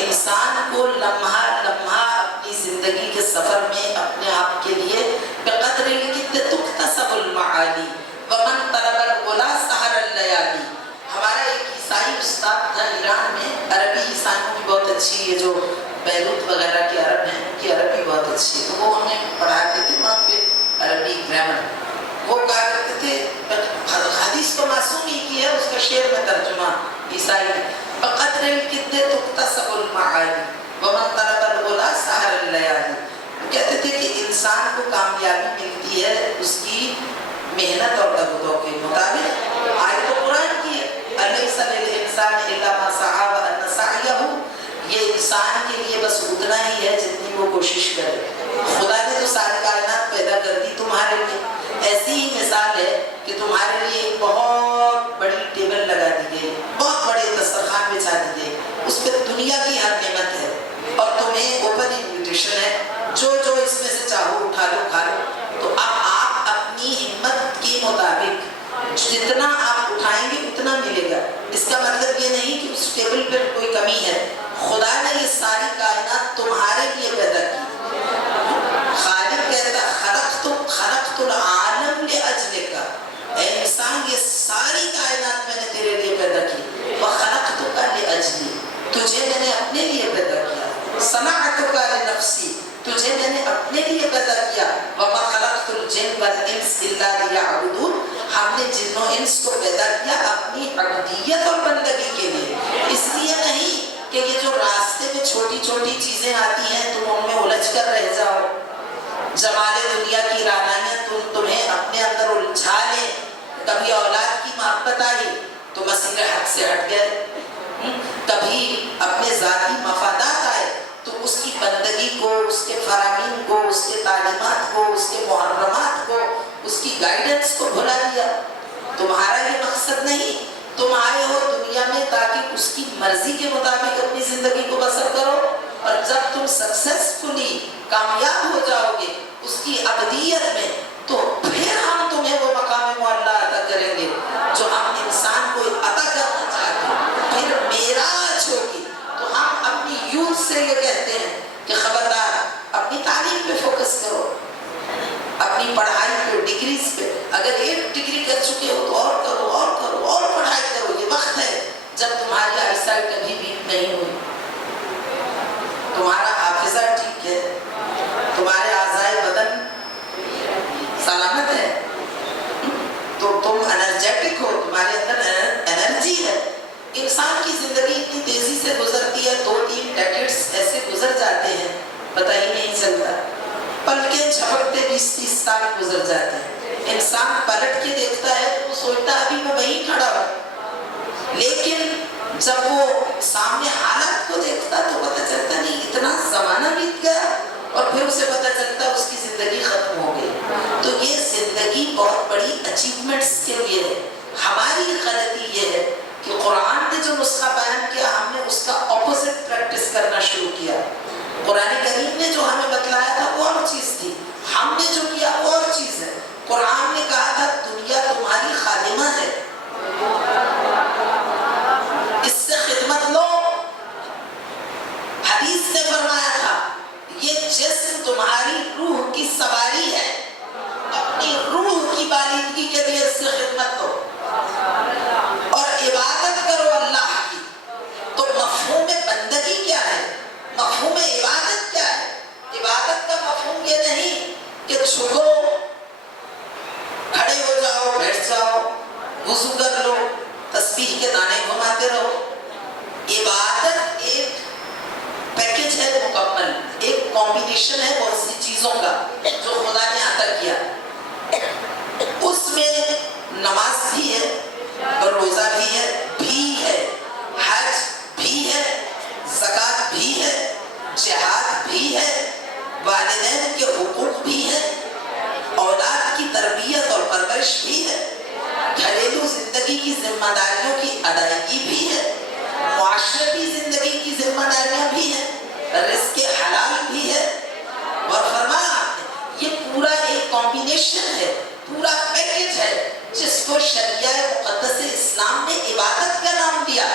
انسان کو لمحہ لمحہ اپنی زندگی کے سفر میں اپنے آپ کے لیے بقدر الجد تکتسب المعالی ومن طلب العلا سحر اللیالی. ہمارا ایک عیسائی استاد تھا ایران میں، عربی عیسائیوں کی بہت اچھی، یہ جو بیروت وغیرہ کے عرب ہیں ان کی عربی بہت اچھی ہے، تو وہ ہمیں پڑھاتے تھے وہاں پہ عربی گرامر. وہ کہا کرتے تھے، حدیث تو معصوم ہی کی ہے، اس کا شعر میں ترجمہ عیسائی ہے، بقدر الکد تکتسب المعالی ومن طلب العلا سہر اللیالی. وہ کہتے تھے کہ انسان کو کامیابی ملتی ہے اس کی محنت اور دغدغہ کے مطابق. آیت تو قرآن کی ہے، الیس للانسان الا ما سعی وان سعیہ، یہ انسان کے لیے بس اتنا ہی ہے جتنی وہ کوشش کرے. خدا نے تو ساری کائنات پیدا کر دی تمہارے لیے. ایسی ہی مثال ہے کہ تمہارے لیے ایک بہت بڑی ٹیبل لگا دی گئی، بہت بڑے دسترخوان بچھا دی گئی، اس پہ دنیا کی ہر نعمت ہے اور تمہیں اوپن انویٹیشن ہے، جو جو اس میں سے چاہو اٹھا لو کھا لو. تو اب آپ اپنی ہمت کے مطابق جتنا آپ اٹھائیں گے اتنا ملے گا. اس کا مطلب یہ نہیں کہ اس ٹیبل پر کوئی کمی ہے. خدا نے یہ ساری کائنات تمہارے لیے پیدا کی. خالق کہتا خلقت العالم لاجلک، اے انسان یہ ساری کائنات میں نے تیرے لیے پیدا کی. وخلقتک لاجلی، تجھے میں نے اپنے لیے پیدا کیا. صنعتک لنفسی، تجھے میں نے اپنے لیے پیدا کیا. وما خلقت الجن والانس الا لیعبدون، ہم نے جن و انس کو پیدا کیا اپنی عبودیت اور بندگی کے لیے. اس لیے نہیں کہ یہ جو راستے میں چھوٹی چھوٹی چیزیں آتی ہیں تم ان میں الجھ کر رہ جاؤ، جمال دنیا کی رعنائیاں تمہیں اپنے اندر الجھا لیں. کبھی اولاد کی محبت آئی تو مسیر حق سے ہٹ گئے، کبھی اپنے ذاتی مفادات آئے تو اس کی بندگی کو، اس کے فرامین کو، اس کے تعلیمات کو، اس کے محرمات کو، اس کی گائیڈنس کو بھلا دیا. تمہارا یہ مقصد نہیں. تم آئے ہو دنیا میں تاکہ اس کی مرضی کے مطابق اپنی زندگی کو بسر کرو، اور جب تم سکسیسفلی کامیاب ہو جاؤ گے اس کی ابدیت میں تو پھر ہم تمہیں وہ مقام معلیٰ عطا کریں گے جو ہم انسان کو عطا کرنا چاہتے ہیں. پھر معراج ہوگی. تو ہم اپنی یوتھ سے یہ کہتے ہیں کہ خبردار اپنی تعلیم پہ فوکس کرو، اپنی پڑھائی پہ، ڈگریز پہ. اگر ایک ڈگری کر چکے ہو تو اور کرو، اور کرو، اور پڑھائی کرو. یہ وقت ہے جب تمہاری آئی سائٹ کبھی بھی نہیں ہوئی، تمہارا حافظہ ٹھیک ہے، تمہارے اعضائے بدن سلامت ہے، تو تم انرجیٹک ہو، تمہارے اندر انرجی ہے. انسان کی زندگی اتنی تیزی سے گزرتی ہے، 2-3 ڈیکیڈز ایسے گزر جاتے ہیں پتہ ہی نہیں چلتا. پلکیں جھپکتے 20-30 سال گزر جاتے ہیں. انسان پلٹ کے دیکھتا ہے تو وہ سوچتا ہے ابھی میں وہیں کھڑا ہوں، لیکن جب وہ سامنے حالات کو دیکھتا تو پتہ چلتا نہیں اتنا زمانہ بیت گیا، اور پھر اسے پتہ چلتا اس کی زندگی ختم ہو گئی. تو یہ زندگی بہت بڑی اچیومنٹس کے لیے ہے. ہماری غلطی یہ ہے کہ قرآن نے جو نسخہ بیان کیا ہم نے اس کا اپوزٹ پریکٹس کرنا شروع کیا. قرآن کریم نے جو ہمیں بتلایا تھا وہ اور چیز تھی، ہم نے جو کیا وہ اور چیز ہے. قرآن نے کہا تھا دنیا تمہاری خادمہ ہے، اس سے خدمت لو. حدیث نے فرمایا تھا یہ جسم تمہاری روح کی سواری ہے، اپنی روح کی بالیدگی کے لیے اس سے خدمت لو اور عبادت کرو اللہ کی. تو مفہوم بندگی کیا ہے؟ مفہوم عبادت کیا ہے؟ عبادت کا مفہوم یہ نہیں کہ جھکو، کھڑے ہو جاؤ، بیٹھ جاؤ، وضو کر لو، تسبیح کے دانے گھماتے رہو. عبادت ایک پیکج ہے مکمل، ایک کمبینیشن ہے بہت سی چیزوں کا جو خدا نے عطا کیا. اس میں نماز بھی ہے، روزہ بھی ہے، حج بھی ہے، زکوٰۃ بھی ہے، جہاد بھی ہے، والدین کے حقوق بھی ہے، اولاد کی تربیت اور پرورش بھی ہے، گھریلو زندگی کی ذمہ داریوں کی ادائیگی بھی ہے، معاشرتی زندگی کی ذمہ داریاں بھی ہیں، رزق حلال بھی ہے. اور فرمایا یہ پورا ایک کمبینیشن ہے، پورا پیکج ہے جس کو شریعہ مقدس اسلام نے عبادت کا نام دیا.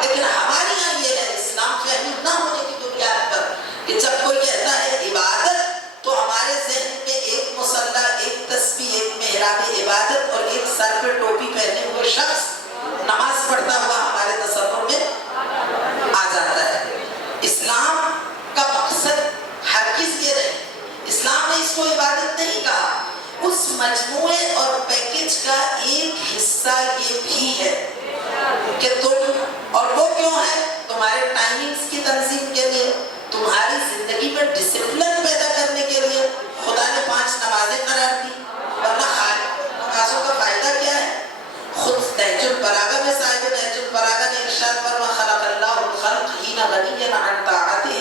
لیکن ہمارے یہاں یہ ہے اسلام فہمی نہ ہونے کی بنیاد پر کہ جب کوئی کہتا ہے عبادت تو ہمارے ذہن میں ایک مصلی، ایک تسبیح، ایک محراب عبادت اور ایک سر پہ ٹوپی پہنے ہوئے شخص نماز پڑھتا ہوا ہمارے تصور میں آ جاتا ہے. اسلام کا مقصد ہرگز یہ نہیں، اسلام نے اس کو عبادت نہیں کہا. اس اس مجموعے اور پیکج کا ایک حصہ یہ بھی ہے کہ تم، اور وہ کیوں ہے؟ تمہارے ٹائمنگز کی تنظیم کے لیے، تمہاری زندگی میں ڈسپلن پیدا کرنے کے لیے خدا نے 5 نمازیں قرار دی، ورنہ نمازوں کا فائدہ کیا ہے؟ خود نہج البلاغہ میں صاحب نہج البلاغہ نے ارشاد فرمایا خلق اللہ الخلق حین غنی عن طاعتہ،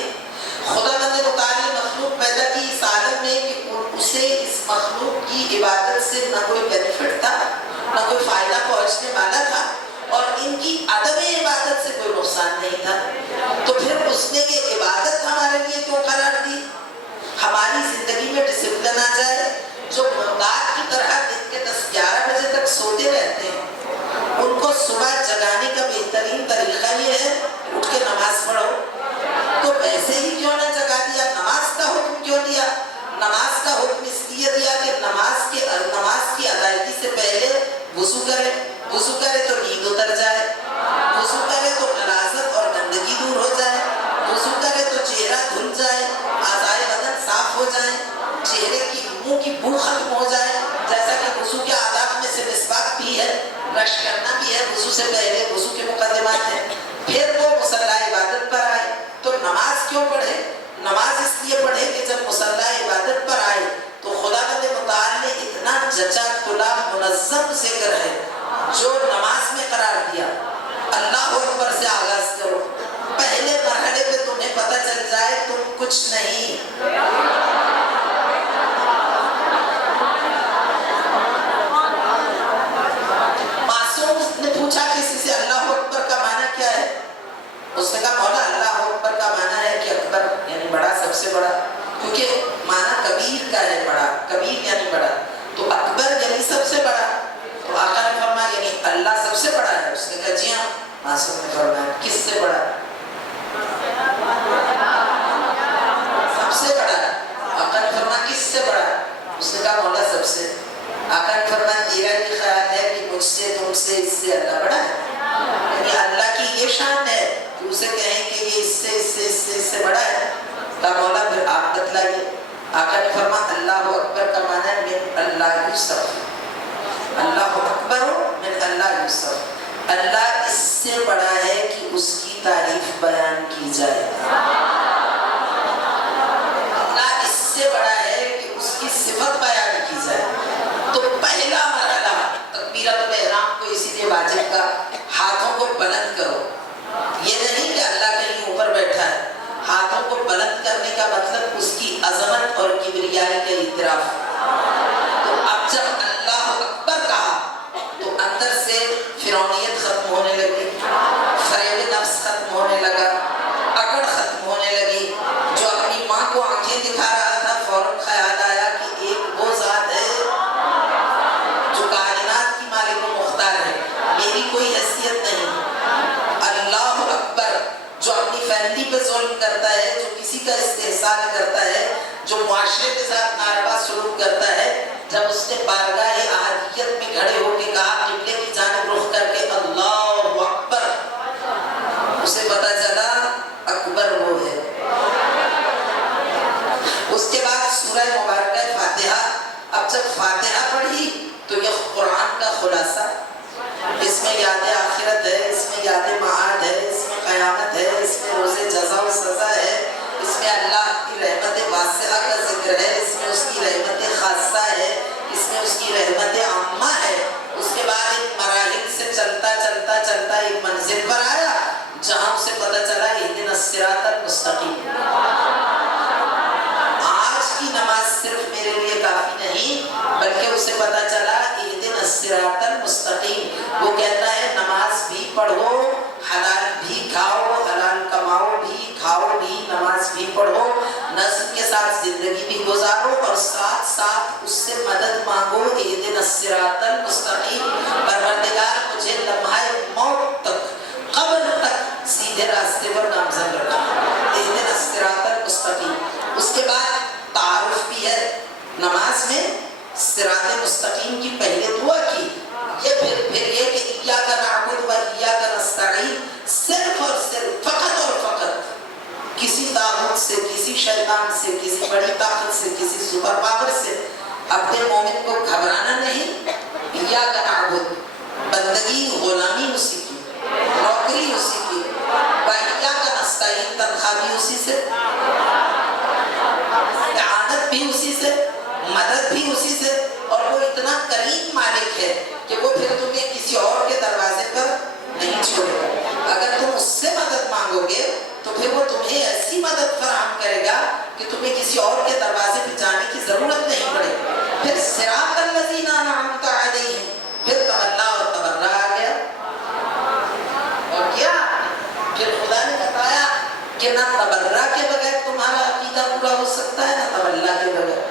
خدا بند متعالی مخلوق پیدا کی اس عالم میں کہ اسے اس مخلوق کی عبادت سے نہ کوئی بینیفٹ تھا، نہ کوئی فائدہ پہنچنے والا تھا، اور ان کی عدم عبادت سے کوئی نقصان نہیں تھا، تو پھر اس نے یہ عبادت ہمارے لیے کیوں قرار دی؟ ہماری زندگی میں ڈسپلن آ جائے۔ جو مردار کی طرح دن کے 10-11 بجے تک سوتے رہتے ہیں، ان کو صبح جگانے کا بہترین طریقہ یہ ہے اٹھ کے نماز پڑھو، تو ایسے ہی کیوں نہ جگا دیا؟ نماز کا حکم کیوں دیا؟ نماز کا حکم اس لیے دیا کہ نماز کی ادائیگی سے پہلے وضو کرے، وضو کرے تو نیند اتر جائے، وضو کرے تو غلاظت اور گندگی دور ہو جائے، وضو کرے تو چہرہ دھل جائے، اعضائے بدن صاف ہو جائیں، چہرے کی منہ کی بو ختم ہو جائے، جیسا کہ وضو کے آداب میں سے مسواک بھی ہے، برش کرنا بھی ہے وضو سے پہلے، وضو کے مقدمات ہیں۔ پھر وہ مصلی عبادت پر آئے، تو نماز کیوں پڑھے؟ نماز اس لیے پڑھے کہ جب مصلی عبادت پر آئے تو خدا بند متعال نے اتنا جچا تلا منظم ذکر ہے جو نماز میں قرار دیا۔ اللہ اکبر سے آغاز کرو، پہلے مرحلے پہ تمہیں پتہ چل جائے تم کچھ نہیں۔ معصوم نے پوچھا کسی سے اللہ اکبر کا معنی کیا ہے؟ اس نے کہا مولا اللہ اکبر کا معنی ہے کہ اکبر یعنی بڑا، سب سے بڑا، کیونکہ معنی کبیر کا ہے، بڑا، کبیر یعنی بڑا، تو اکبر یعنی سب سے بڑا، تو آقا نے فرمایا یعنی اللہ سب سے بڑا ہے؟ اس نے کہا جی ہاں۔ معصوم نے فرمایا کس سے بڑا؟ سب سے بڑا۔ آقا نے فرمایا کس سے بڑا؟ اس نے کہا مولا سب سے۔ آقا نے فرمایا تیرا یہ خیال ہے کہ مجھ سے، تم سے، اس سے اللہ بڑا ہے؟ یعنی اللہ کی یہ شان ہے کہ اسے کہیں کہ یہ اس سے بڑا ہے؟ کہا مولا پھر آپ بتلائیے۔ آقا نے فرمایا اللہ اکبر کا معنی ہے من اللہ یوسف، اللہ اکبر من اللہ یوسف، اللہ اس سے بڑا ہے کہ اس کی تعریف بیان کی جائے، اللہ اس سے بڑا ہے کہ اس کی صفت بیان کی جائے۔ تو پہلا مرحلہ تکبیرۃ الاحرام کو اسی لیے واجب کا، ہاتھوں کو بلند کرو، یہ نہیں کہ اللہ کہیں اوپر بیٹھا ہے، ہاتھوں کو بلند کرنے کا مطلب اس کی عظمت اور کبریائی کا اعتراف۔ تو اب جب اللہ اکبر کہا تو اندر سے فرعونیت ختم ہونے لگی، فریب نفس ختم ہونے لگا، اکڑ ختم ہونے لگی۔ جو اپنی ماں کو آنکھیں دکھا رہا تھا فوراً خیال آیا کہ ایک وہ ذات ہے جو کائنات کی مالک و مختار ہے، میری کوئی حیثیت نہیں۔ اللہ اکبر جو اپنی فیملی پہ ظلم کرتا ہے، جو کسی کا استحسان کرتا ہے، جو معاشرے کے ساتھ ناروا سلوک کرتا ہے، جب اس نے بارگاہ احدیت میں کھڑے ہو کے کہا قبلے کی جانب رخ کر کے اللہ اکبر، اسے پتا چلا اکبر وہ ہے۔ اس کے بعد سورہ مبارکہ فاتحہ، اب جب فاتحہ پڑھی تو یہ قرآن کا خلاصہ، اس میں یاد آخرت ہے، اس میں یاد معاد ہے، اس میں قیامت ہے، اس میں روز جزا و سزا ہے، اس میں اللہ کی رحمت واسعہ کا ذکر ہے، اس میں اس کی رحمت خاصہ ہے، اس میں اس کی رحمت عامہ ہے۔ اس کے بعد ایک مراحل سے چلتا چلتا چلتا ایک منزل پر آیا جہاں اسے پتہ چلا اہدنا الصراط المستقیم۔ آج کی نماز صرف میرے لیے کافی نہیں، بلکہ اسے پتہ چلا اہدنا الصراط المستقیم۔ وہ کہتا ہے نماز بھی پڑھو، حلال بھی کھاؤ، حلال کماؤ بھی، کھاؤ بھی، نماز بھی پڑھو، نظم کے ساتھ زندگی بھی گزارو، اور ساتھ ساتھ اس سے مدد مانگو اہدنا الصراط المستقیم۔ پروردگار مجھے لمحہ موت تک، قبر تک سیدھے راستے پر گامزن رکھا، اہدنا الصراط المستقیم۔ اس کے بعد تعارف بھی ہے نماز میں، صراط مستقیم کی پہلے دعا کی، یہ پھر یہ کہ ایاک نعبد و ایاک نستعین، صرف اور صرف، فقط اور فقط کسی طاغوت سے، کسی شیطان سے، کسی بڑی طاقت سے، کسی سپر پاور سے اپنے مومن کو الذین انعمت علیہم، پھر تولا اور تبرہ آ گیا. اور کیا پھر خدا نے بتایا کہ نہ تبرہ کے بغیر تمہارا عقیدہ پورا ہو سکتا ہے نہ تولا کے بغیر.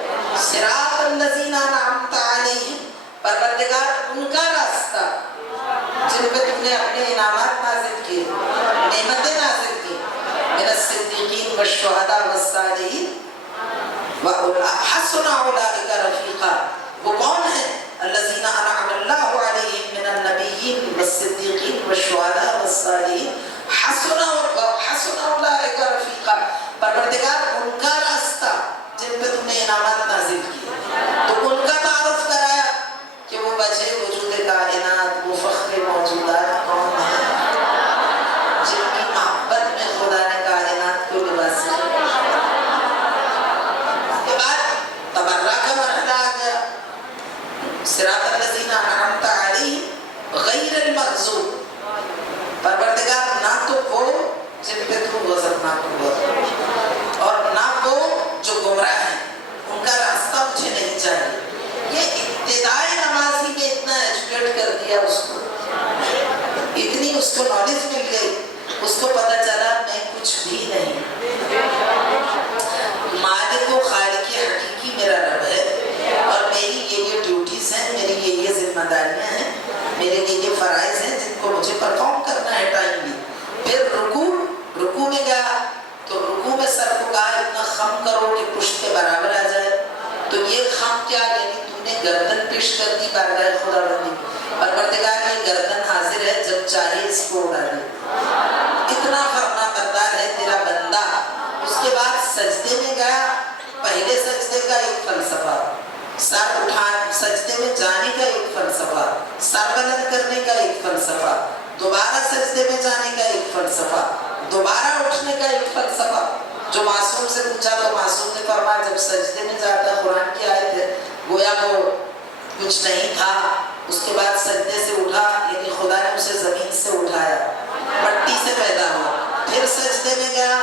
صراط الذین انعمت علیہم، پروردگار ان کا راستہ جن پہ تم نے اپنے انعامات نازل کیے، نعمتیں نازل کی، من الصدیقین والشہداء والصالحین وحسن اولئک رفیقا. وہ کون ہیں؟ الذین انعم اللہ علیہم من النبیین والصدیقین والشہداء والصالحین حسن اولئک رفیقا. پروردگار ان کا راستہ جن پہ تم نے انعامات نازل کیے، تو ان کا تعارف کرایا کہ وہ وجہ وجود کائنات، وہ فخر موجودات کون ہیں جن کی محبت میں خدا نے کائنات کو لباس کیا. اس کے بعد تبرہ کا مرحلہ آ گیا. صراط الذین انعمت علیہم غیر المغضوب، پروردگار نہ تو وہ جن پہ تو غضبناک ہوا اور نہ وہ جو گمراہ ہیں، ان کا راستہ مجھے نہیں چاہیے. یہ ابتدائی نمازی میں اتنا ایجوکیٹ کر دیا اس کو، اتنی اس کو نالج مل گئی، اس کو پتہ چلا میں کچھ بھی نہیں، مالک و خالق حقیقی میرا رب ہے، اور میری یہ ڈیوٹیز ہیں، میری یہ ذمہ داریاں ہیں، میرے لیے یہ فرائض ہیں جن کو مجھے پرفارم کرنا ہے ٹائملی. پھر رکوع میں گیا تو رکوع میں سر کو کہا اتنا خم کرو کہ پشت کے برابر آ جائے. تو یہ خم کیا، یعنی تم نے گردن پیش کر دی بارگاہ خدا بندی. پروردگار کی گردن حاضر ہے، جب چاہے اس کو اڑا دے. اتنا فرما بردار ہے تیرا بندہ. اس کے بعد سجدے میں گیا. پہلے سجدے کا ایک فلسفہ، سر اٹھانے، سجدے میں جانے کا ایک فلسفہ، سر بلند کرنے کا ایک فلسفہ، دوبارہ سجدے میں جانے کا ایک فلسفہ، دوبارہ اٹھنے کا ایک فلسفہ. جو معصوم سے پوچھا تو معصوم نے فرمایا جب سجدے میں جاتا، قرآن کی آیت ہے، گویا وہ کچھ نہیں تھا، اس کے بعد سجدے سے اٹھا، یعنی خدا نے اسے زمین سے اٹھایا، مٹی سے پیدا ہوا. پھر سجدے میں گیا،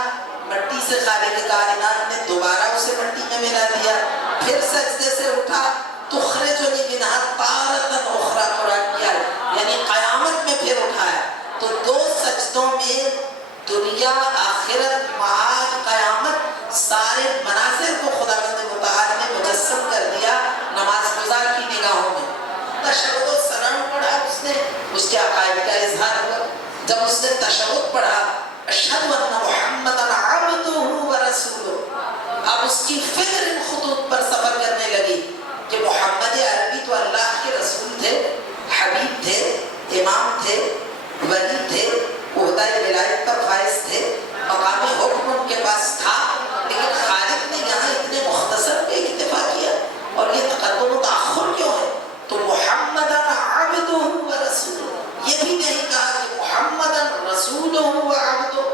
مٹی سے خالق کائنات نے دوبارہ اسے مٹی میں ملا دیا. پھر سجدے سے اٹھا، تخرجنی منہا تارۃ اخری، قرآن کی آیت، یعنی قیامت میں پھر اٹھایا. تو دو سجدوں میں دنیا، آخرت، معاد، قیامت، سارے مناظر کو خداوند متعال نے مجسم کر دیا نماز گزار کی نگاہوں میں. تشہد و سلام پڑھا اس نے، اس کے عقائد کا اظہار ہوا. جب اس نے تشہد پڑھا، اشہد ان محمدًا عبدہ ورسولہ، اب اس کی فکر ان خطوط پر سفر کرنے لگی کہ محمد عربی تو اللہ کے رسول تھے، حبیب تھے، امام تھے، ولی تھے، عہدہ ولایت پر فائز تھے، مقام حکم ان کے پاس تھا، لیکن خالق نے یہاں اتنے مختصر پہ اکتفا کیا اور یہ تقدم و تاخر کیوں ہے؟ تو محمدًا عبدہ ورسولہ، یہ بھی نہیں کہا کہ محمدًا رسولہ وعبدہ،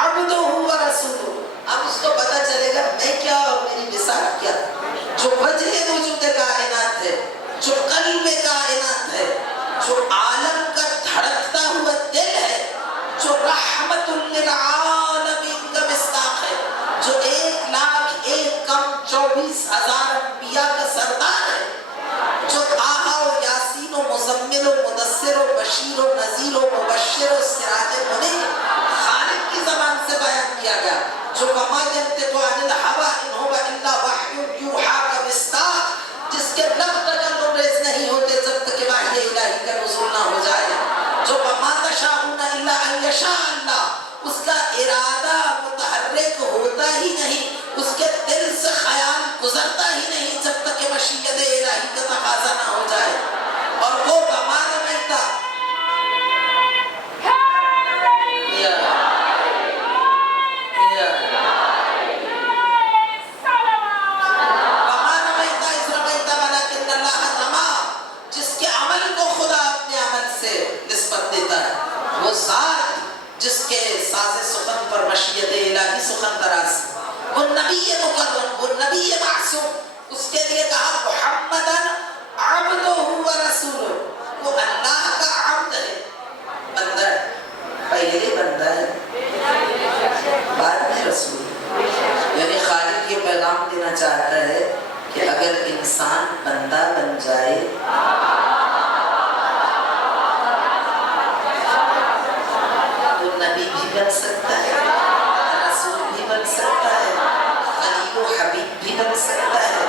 عبدہ ورسولہ. اب اس کو پتہ چلے گا میں کیا اور میری بساط کیا. جو وجہ وجود کائنات ہے، جو قلب کائنات ہے، جو عالم کا دھڑکتا ہوا دل ہے، جو رحمت للعالمین کا مصداق ہے، جو 1,01,24,000 انبیاء کا سردار ہے، جو طٰہٰ و یاسین و مزمل و مدثر و بشیر و نذیر و مبشر و سراج منیر خالق کی زبان سے بیان کیا گیا، جو وما ینطق عن الہویٰ ان هو الا وحی یوحیٰ کا مصداق، جس کے لب تکلم ریز نہیں ہوتے جب تک کہ وحی الہی کا نزول نہ ہو جائے، جو وما تشاءون الا ان یشاء اللہ، اس کا ارادہ متحرک ہوتا ہی نہیں، اس کے دل سے خیال گزرتا ہی نہیں جب تک کہ مشیت الہی کا تقاضا نہ ہو جائے. اور وہ وما رمیتا جس کے ساز سخن پر مشیت الہی سخن دراز، وہ نبی مکرم، وہ نبی معصوم، اس کے لیے کہا محمدًا عبدہ ورسولہ، وہ اللہ کا عبد ہے، بندہ ہے، پہلے بندہ ہے بعد میں رسول ہے. یعنی خالق یہ پیغام دینا چاہتا ہے کہ اگر انسان بندہ بن جائے تو نبی بھی بن سکتا ہے، رسول بھی بن سکتا ہے، خلیل و حبیب بھی بن سکتا ہے،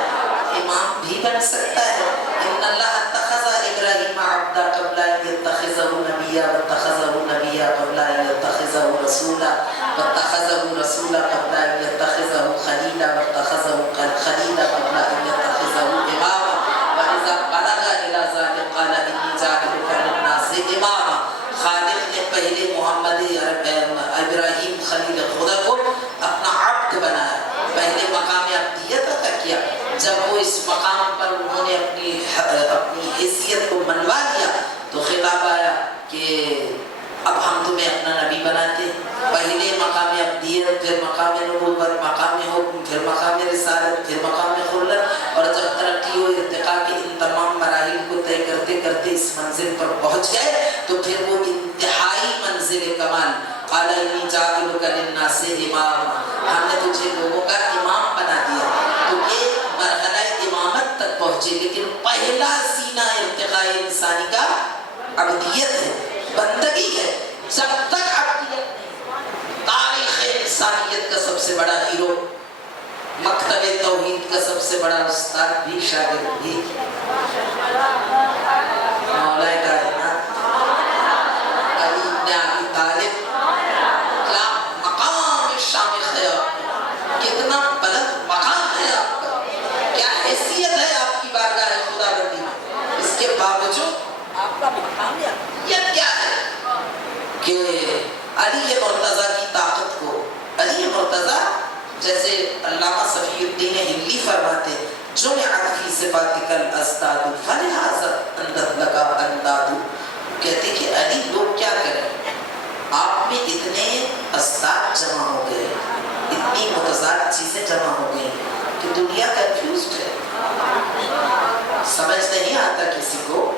امام بھی بن سکتا ہے۔ ان اللہ اتخذ ابراہیم عبدا قبل ان یتخذہ نبیا واتخذہ نبیا قبل ان یتخذہ رسولا واتخذہ رسولا قبل ان یتخذہ خلیلا واتخذہ خلیلا قبل ان یتخذہ اماما واذا بلغ الى ذلك قال انی جاعلک للناس اماما۔ خالق نے پہلے محمد ابراہیم خلیل خدا کو اپنا عبد بنایا، پہلے مقام عبدیت عطا کیا۔ جب وہ اس مقام پر انہوں نے اپنی حیثیت کو منوا لیا تو خطاب آیا کہ اب ہم تمہیں اپنا نبی بناتے۔ پہلے مقام عبدیت، پھر مقام نبوت، مقام حکم، پھر مقام رسالت، پھر مقام خلت، اور جب ترقی و ارتقاء کے ان تمام مراحل کو طے کرتے کرتے اس منزل پر پہنچ گئے تو پھر وہ انتہائی منزل کمال قال انی جاعلک للناس اماما، ہم نے تجھے لوگوں کا امام بنا دیا۔ تو یہ مرحلہ امامت تک پہنچے، لیکن پہلا سینہ ارتقاء انسانی کا عبدیت ہے، بندگی ہے۔ جب تک عبدیت نہیں، تاریخ انسانیت کا سب سے بڑا ہیرو، مکتب توحید کا سب سے بڑا استاد بھی، شاگرد بھی، مولا کائنات علی ابن ابی طالب، کیا مقام شامخ ہے آپ کا، کتنا بلند مقام ہے آپ کا، کیا حیثیت ہے آپ کی بارگاہ خدا بندی میں، اس کے باوجود آپ کا مقام یہ کیا ہے کہ علی مرتضیٰ کی طاقت کو، علی مرتضیٰ جیسے علامہ صفی الدین ہندی فرماتے جمعت فی صفاتک الازداد فلہذا اندت لکا انداد، کہتے کہ علی لوگ کیا کریں، آپ میں اتنے ازداد جمع ہو گئے، اتنی متضاد چیزیں جمع ہو گئی کہ دنیا کنفیوزڈ ہے، سمجھ نہیں آتا کسی کو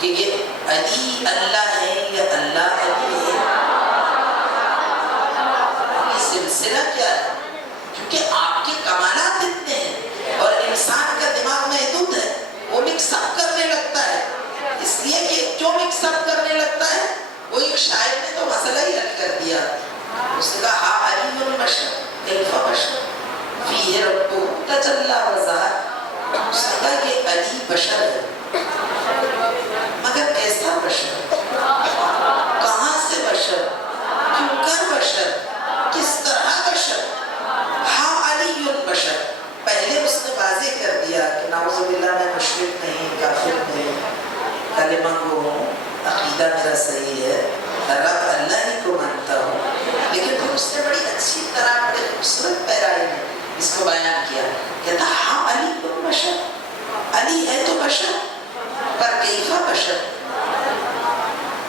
کہ یہ علی اللہ ہے یا اللہ علی ہے، یہ سلسلہ کیا ہے، کیونکہ آپ کے کمالات اتنے ہیں اور انسان کا دماغ محدود ہے، وہ مکس اپ کرنے لگتا ہے۔ اس لیے کہ کیوں مکس اپ کرنے لگتا ہے، وہ ایک شاعر نے تو مسئلہ ہی حل کر دیا، اس نے کہا ہا علی البشر کیف بشر فیہ ربہ تجلی وظہر، اس نے کہا کہ علی بشر ہے مگر کیسا بشر، کہاں سے بشر، کیوں کر بشر، کس طرح بشر، ہاں علی البشر۔ پہلے اس نے واضح کر دیا کہ نعوذ باللہ میں مشرک نہیں، کافر نہیں، کلمہ گو ہوں، عقیدہ میرا صحیح ہے، رب اللہ ہی کو مانتا ہوں، لیکن پھر اس نے بڑی اچھی طرح بڑے خوبصورت پیرائی میں اس کو بیان کیا، کہتا ہاں علی البشر، علی ہے تو بشر، پر کیفا بشر،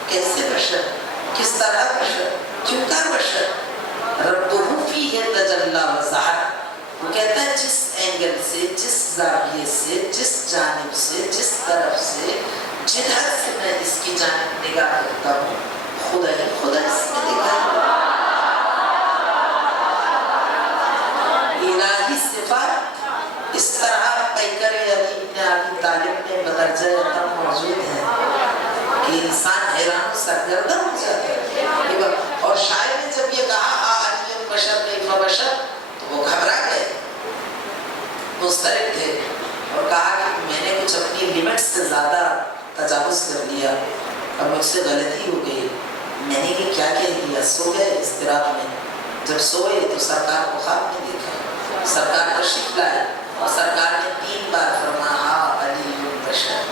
کیسے بشر، کس طرح بشر، کیوں کر بشر، ربہ فیہ تجلی وظہر، وہ کہتا ہے جس اینگل سے، جس زاویے سے، جس جانب سے، جس طرف سے، جدھر سے میں اس کی جانب نگاہ کرتا ہوں خدا ہی خدا اس میں دکھا، الہی صفات اس طرح پیکر علی ابن ابی طالب میں بدرجہ اتم موجود ہے کہ انسان حیران و سرگردہ ہو جاتا ہے۔ اور شاعر نے جب یہ کہا علی البشر کیف بشر تو وہ گھبرا گئے، مضطرب تھے، اور کہا کہ میں نے کچھ اپنی لمٹ سے زیادہ تجاوز کر لیا، اب مجھ سے غلطی ہو گئی، میں نے یہ کیا کہہ دیا۔ سو گئے اضطراب میں، جب سوئے تو سرکار کو خواب میں دیکھا، سرکار تشریف لائے اور سرکار نے 3 بار فرمایا ہا علی البشر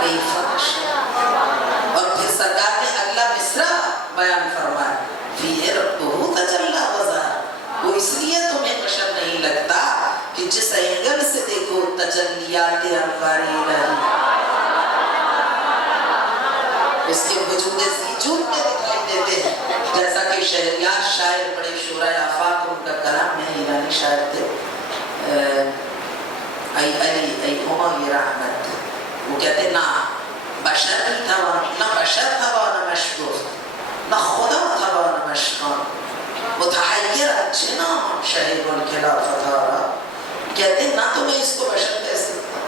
کیف بشر، اور پھر سرکار نے اگلا مصرع بیان فرمایا فیہ ربہ تجلی وظہر، وہ اس لیے تمہیں بشر نہیں لگتا کہ جس اینگل سے دیکھو تجلیات انوار الہی اس کے وجود وجود میں دکھائی دیتے ہیں، جیسا کہ شہریار شاعر بڑے شعراء آفاق ان کا کلام ہے، ایرانی شاعر تھے، ای علی ای ہمای رحمت، وہ کہتے نہ بشر نہیں تھا، نہ بشر تھا نہ مشکور، نہ خدا تھا نہ مشکور، متحیر جنام شہید الکلا فتارا کہتے ہیں نہ تو میں اس کو بشر کہہ سکتا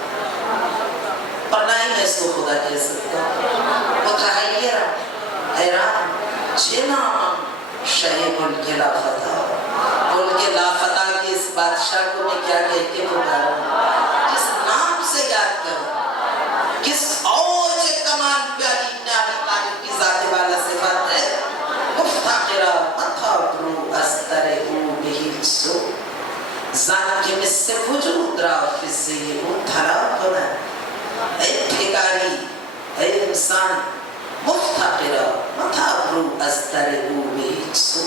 اور نہ ہی میں اس کو خدا کہہ سکتا. حیران چھنا شہ ملک لافتہ، ملک لافتہ کے اس بادشاہ کو میں کیا کہہ کے پکاروں، کس نام سے یاد کروں، کس اوج کمال پہ علی ابن ابی طالب کی ذات والا صفات ہے. مفتقرہ متابرو استرہو بہی سو زان کے مس سے وجود را فزی او تھرا کنا. اے بھیکاری، اے انسان، مفتقرہ متابرو استرہو بہی سو،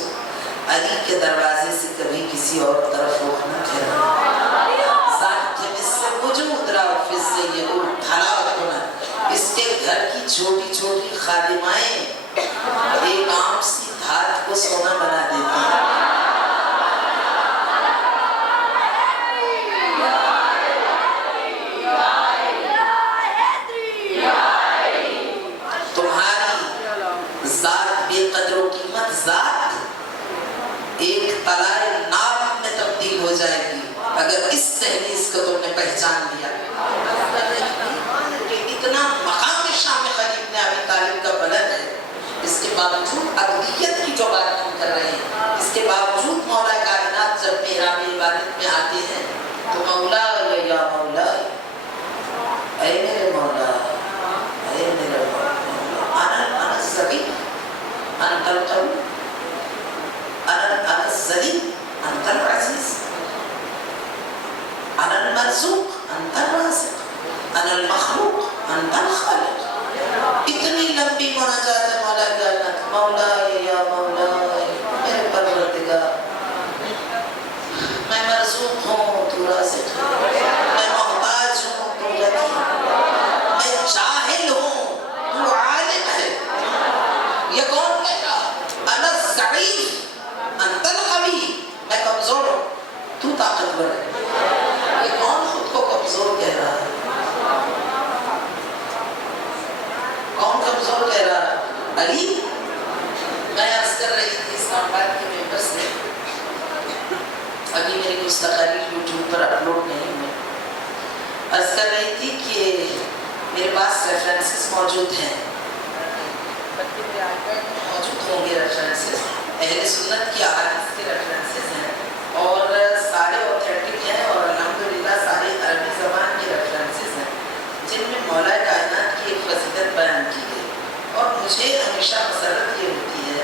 علی کے دروازے سے کبھی کسی اور طرف رخ نہ پھیرنا. ذات کے مس سے وجود را فزی او تھرا کنا. اس کے گھر کی چھوٹی چھوٹی خادمائیں ایک عام سی دھات کو سونا بنا دیتی ہیں. تمہاری ذات بے قدر و قیمت ذات ایک طلائے ناب میں تبدیل ہو جائے گی اگر اس تحریز کو تم نے پہچان لیا. اتنا مقام شام علی ابن ابی طالب کا بلند ہے، اس کے باوجود ابدیت کی جو بات ہم کر رہے ہیں، اس کے باوجود مولا کائنات جب محراب عبادت میں آتے ہیں تو مولا یا مولا، اے میرے مولا، اے میرے مولا، انا الزبی انت القوی، انا الزلی انت العزیز، انا المرزوق انت الرازق، انا المخلوق انت الخالق. اتنی لمبی مناجات ہے مولا کائنات. مولا یا مولا میرے پروردگار، میں مرزوق ہوں تو رازق ہے، میں محتاج ہوں تو غنی ہے، میں جاہل ہوں تو عالم ہے. یہ کون کہہ رہا؟ انا الضعیف انت القوی، میں کمزور ہوں تو طاقتور ہے. یہ کون خود کو کمزور کہہ رہا ہے؟ کون کمزور کہہ رہا ہے؟ علی. میں عرض کر رہی تھی اسلام آباد کے ممبر سے، ابھی میری کچھ تقاریر یوٹیوب پر اپلوڈ نہیں ہوئی. عرض کر رہی تھی کہ میرے پاس ریفرنسز موجود ہیں، موجود ہوں گے ریفرنسز، اہل سنت کی احادیث کے ریفرنسز ہیں اور سارے اوتھینٹک ہیں اور الحمدللہ سارے عربی زبان کے ریفرنسز ہیں جن میں مولا کائنات کی ایک فضیلت بیان کی گئی. اور مجھے ہمیشہ مسرت یہ ہوتی ہے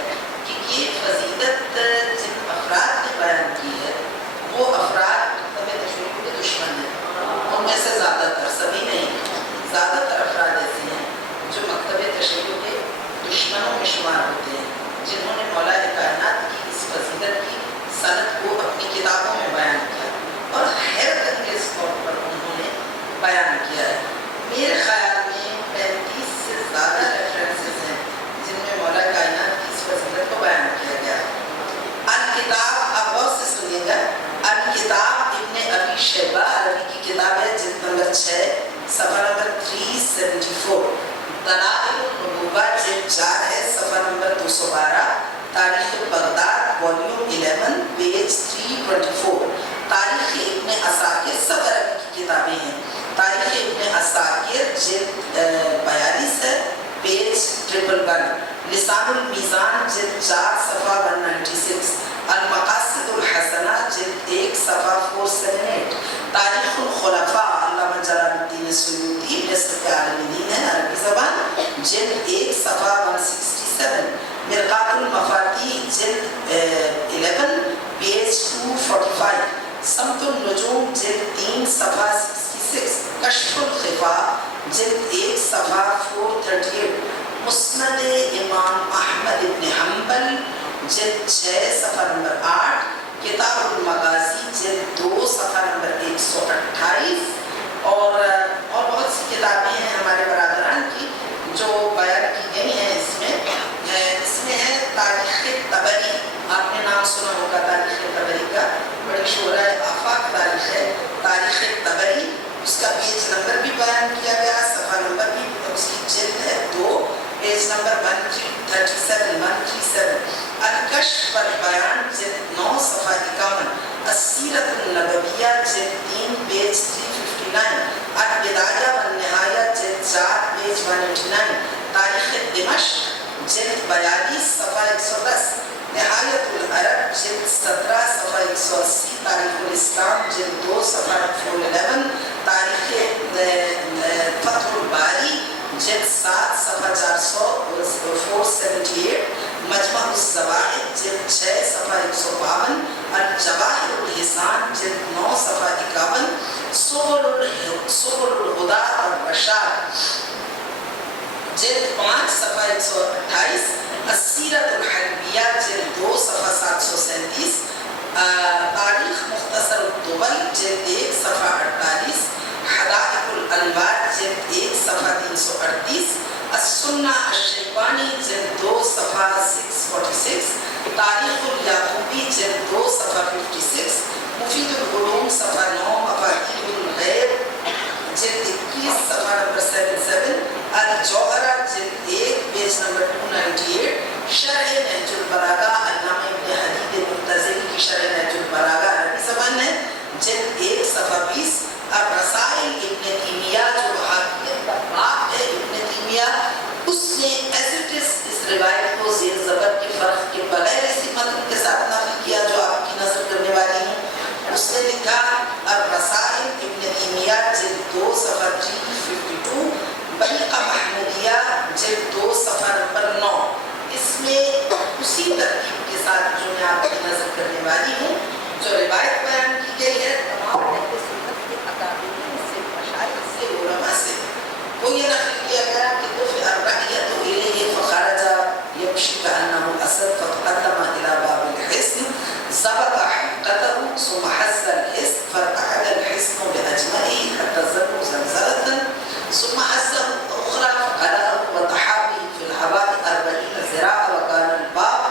کہ یہ فضیلت جن افراد نے بیان کی ہے وہ افراد مکتب تشیع کے دشمن ہیں. ان میں سے زیادہ تر، سبھی نہیں، زیادہ تر افراد ایسے ہیں جو مکتب تشیع کے دشمنوں میں شمار ہوتے ہیں، جنہوں نے مولا کائنات کی اس فضیلت کی سند کو اپنی کتابوں میں بیان کیا اور حیرت انگیز طور پر انہوں نے بیان کیا ہے. میرے خیال میں 35 سے زیادہ ریفرنسز ہیں جن میں مولا کائنات کی اس فضیلت کو بیان کیا گیا ہے. الکتاب، آپ غور سے سنیے گا، الکتاب ابن ابی شیبہ عربی کی کتاب ہے، جلد نمبر 6 صفحہ نمبر 374. دلائل النبوہ جلد 4 ہے، صفحہ نمبر 212. تاریخ بغداد والیوم 11 پیج 324. تاریخ ابن عساکر سب عربی کی کتابیں ہیں. تاریخ ابن عساکر جلد 42 ہے، پیج 111. لسان المیزان جلد 4 صفحہ 196. المقاصد الحسنہ جلد 1 صفحہ 478. تاریخ الخلفاء علامہ جلال الدین سیوطی نصف عالم دین ہے عربی زبان، جلد 1 صفحہ 167. مرقات المفاتیح جلد 11 پیج 245. سمت النجوم جلد 3 صفحہ 66. کشف الخفاء جلد 1 صفحہ 438. مسند امام احمد بن حنبل جلد 6 صفحہ نمبر 8. کتاب المغازی جلد 2 صفحہ نمبر 128. اور بہت سی کتابیں ہیں ہمارے برادران کی جو بیان کی گئی ہیں. اس میں ہے تاریخ طبری، آپ نے نام سنا ہوگا تاریخ طبری کا، بڑی شہرہ آفاق تاریخ ہے تاریخ طبری. اس کا پیج نمبر بھی بیان کیا گیا، صفحہ نمبر بھی، اس کی جلد ہے 2، پیج نمبر 137. الکشف والبیان جلد 9 صفحہ 51. السیرت النبویہ جلد 3 پیج 359, البدایہ والنہایہ جلد 4 پیج 189, تاریخ دمشق جلد 42 صفحہ 110, نہایت العرب جلد 17 صفحہ 180, تاریخ الاسلام جلد 2 صفحہ 411, تاریخ فتح الباری جلد 7 صفحہ 478, مجمع الزوائد جلد 6 صفحہ 152, الجواہر الحسان جلد 9 صفحہ 51, سبل الہدى والرشاد جلد 5 صفحہ 128, السیرۃ الحربیہ جلد 2 صفحہ 737, تاریخ مختصر الدول جلد 1 صفحہ 48, حدائق الانوار جلد 1 صفحہ 338, السنہ الشیبانی جلد 2 صفحہ 646, تاریخ الیعقوبی جلد 2 صفحہ 56, مفید العلوم صفحہ 9, مفاتیح الغیب جلد 21 صفحہ نمبر 77, الجوہرہ جلد 1 پیج نمبر 298, شرح نہج البلاغہ علامہ ابن حدید المعتزلی کی شرح نہج البلاغہ عربی زبان ہے جلد 1 صفحہ 20, الرسائل ابن تیمیہ جو وہابیت کا باپ ہے ابن تیمیہ, اس نے ایز اٹ از اس روایت کو زیر زبر کے فرق کے بغیر اسی متن کے ساتھ نقل کیا جو آپ کی نظر کرنے والی ہیں. اس نے لکھا الرسائل ابن تیمیہ جلد 2 صفحہ 352, بحیقہ محمودیہ جلد 2 صفحہ نمبر 9. اس میں اسی ترتیب کے ساتھ جو میں آپ کی نظر کرنے والی ہوں, جو روایت بیان کی گئی ہے تمام اہل سنت کے اکابرین سے, مشائخ سے, علماء سے, وہ یہ نقل کیا گیا کہ دفع الرعیۃ الیہ فخرج یمشی کانہ الاسد فتقدم الی باب الحصن ضبط حلقته ثم حز الحصن فارتعد الحصن باجمعه حتى ظلوا زلزلة ثم حزه اخرى فقلعه وطحا به في الهواء 40 ذراعا وكان الباب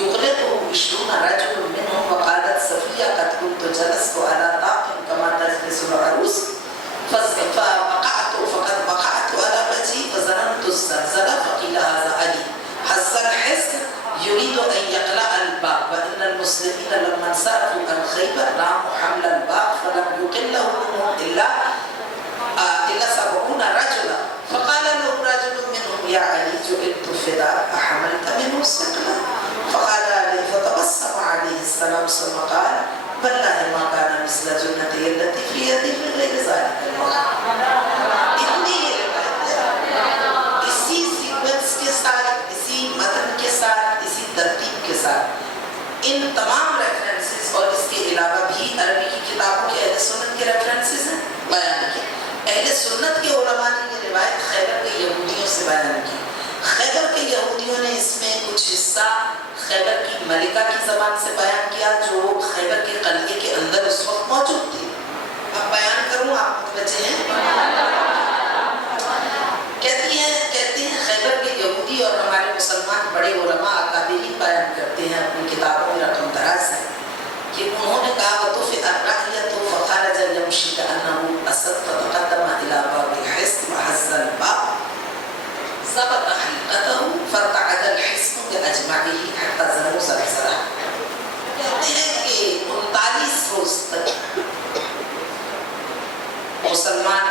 يغلقه 20 رجل منهم. وقالت صفية قد كنت جلست على طاق كما تجلس العروس فوقعت فقد وقعت على وجهي فظننت الزلزلة فقيل هذا علي حز الحصن يريد أن يقلع الباب وإن المسلمين لما انصرفوا عن خيبر راموا حمل الباب فلم يقله منهم إلا 70 رجلا. فقال له رجل منهم يا علي جئت فداك أحملت منه ثقلا؟ فقال علي فتبسم عليه السلام ثم قال والله ما كان مثل جنتي التي في يدي في غير ذلك الوقت. اسی سیکوینس کے ساتھ, اسی متن کے ساتھ, اسی ترتیب کے ساتھ ان تمام ریفرنسز اور اس کے علاوہ بھی عربی کی کتابوں کے اہل سنت کے ریفرنسز ہیں بیان کیے. اہل سنت کے علماء نے یہ روایت خیبر کے یہودیوں سے بیان کی. خیبر کے یہودیوں نے اس میں کچھ حصہ خیبر کی ملکہ کی زبان سے بیان کیا جو خیبر کے قلعے کے اندر اس وقت موجود تھی. اب بیان کروں, آپ متوجہ ہیں؟ کہتے ہیں خیبر کے یہودی اور ہمارے مسلمان بڑے علماء اکابرین بیان کرتے ہیں اپنی کتابوں میں رقم دراز ہے کہ انہوں نے کہا وَطُفِئَ الرَّعْيَةُ فَخَرَجَ يَمْشِي كَأَنَّهُ أَسَدٌ فَتَقَدَّمَ إِلَى بَابِ الْحِصْنِ وَحَزَّ الْبَابَ ضبط حلقته فارتعد الحصن بأجمعه حتى ظلوا زلزلة. کہتے ہیں کہ 39 روز تک مسلمان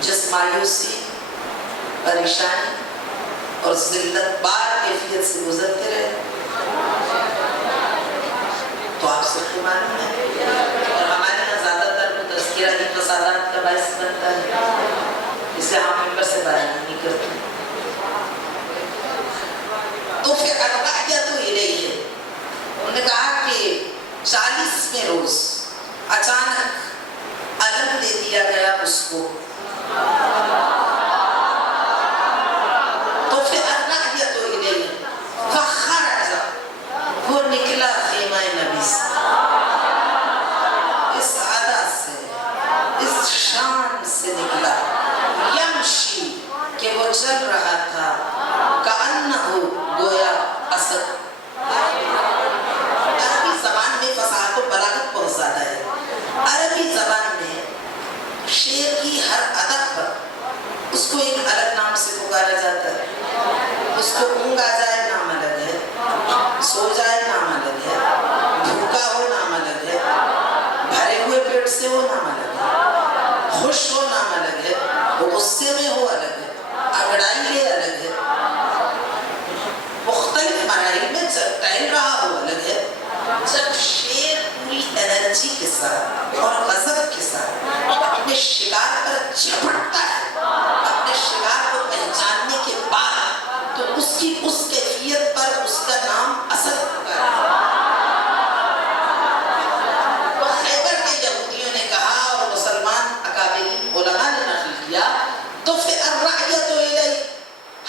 جس مایوسی, پریشانی اور ذلت بار کیفیت سے گزرتے رہے. تو آپ سب کو معلوم ہے اور ہمارے یہاں زیادہ تر کو تذکرہ ہی فسادات کا باعث بنتا ہے, اسے ہم ممبر سے بیان نہیں کرتے. تو پھر الرعیۃ الیہ, انہوں نے کہا کہ 40ویں روز اچانک علم دے دیا گیا اس کو. تو پھر الرعیۃ الیہ فخرج, وہ نکلا خیمہ نبی سے, اس عدا سے, اس شان سے نکلا. یمشی, کہ وہ چل رہا تھا, کأنہ, گویا اسد. عربی زبان میں فصاحت و بلاغت بہت زیادہ ہے. عربی زبان میں شعر کی ہر ادب پر اس کو ایک الگ نام سے پکارا جاتا ہے. اس کو اونگ آ جائے نام الگ ہے, سو جائے نام الگ ہے, بھوکا ہو نام الگ ہے, بھرے ہوئے پیٹ سے ہو نام الگ ہے. خوش ہو نام الگ ہے، وہ غصے میں ہو الگ ہے، اگڑائی لے الگ ہے، مختلف مراحل میں جب ٹہل رہا ہو الگ ہے۔ جب شیر پوری انرجی کے ساتھ اور غضب کے ساتھ اپنے شکار پر جھپٹتا ہے، اپنے شکار کو پہچاننے کے بعد، تو اس کی اس کیفیت پر اس کا نام اسد ہوتا ہے۔ تو خیبر کے یہودیوں نے کہا اور مسلمان اکابرین علماء نے نقل کیا، تو پھر الرعیۃ الیہ،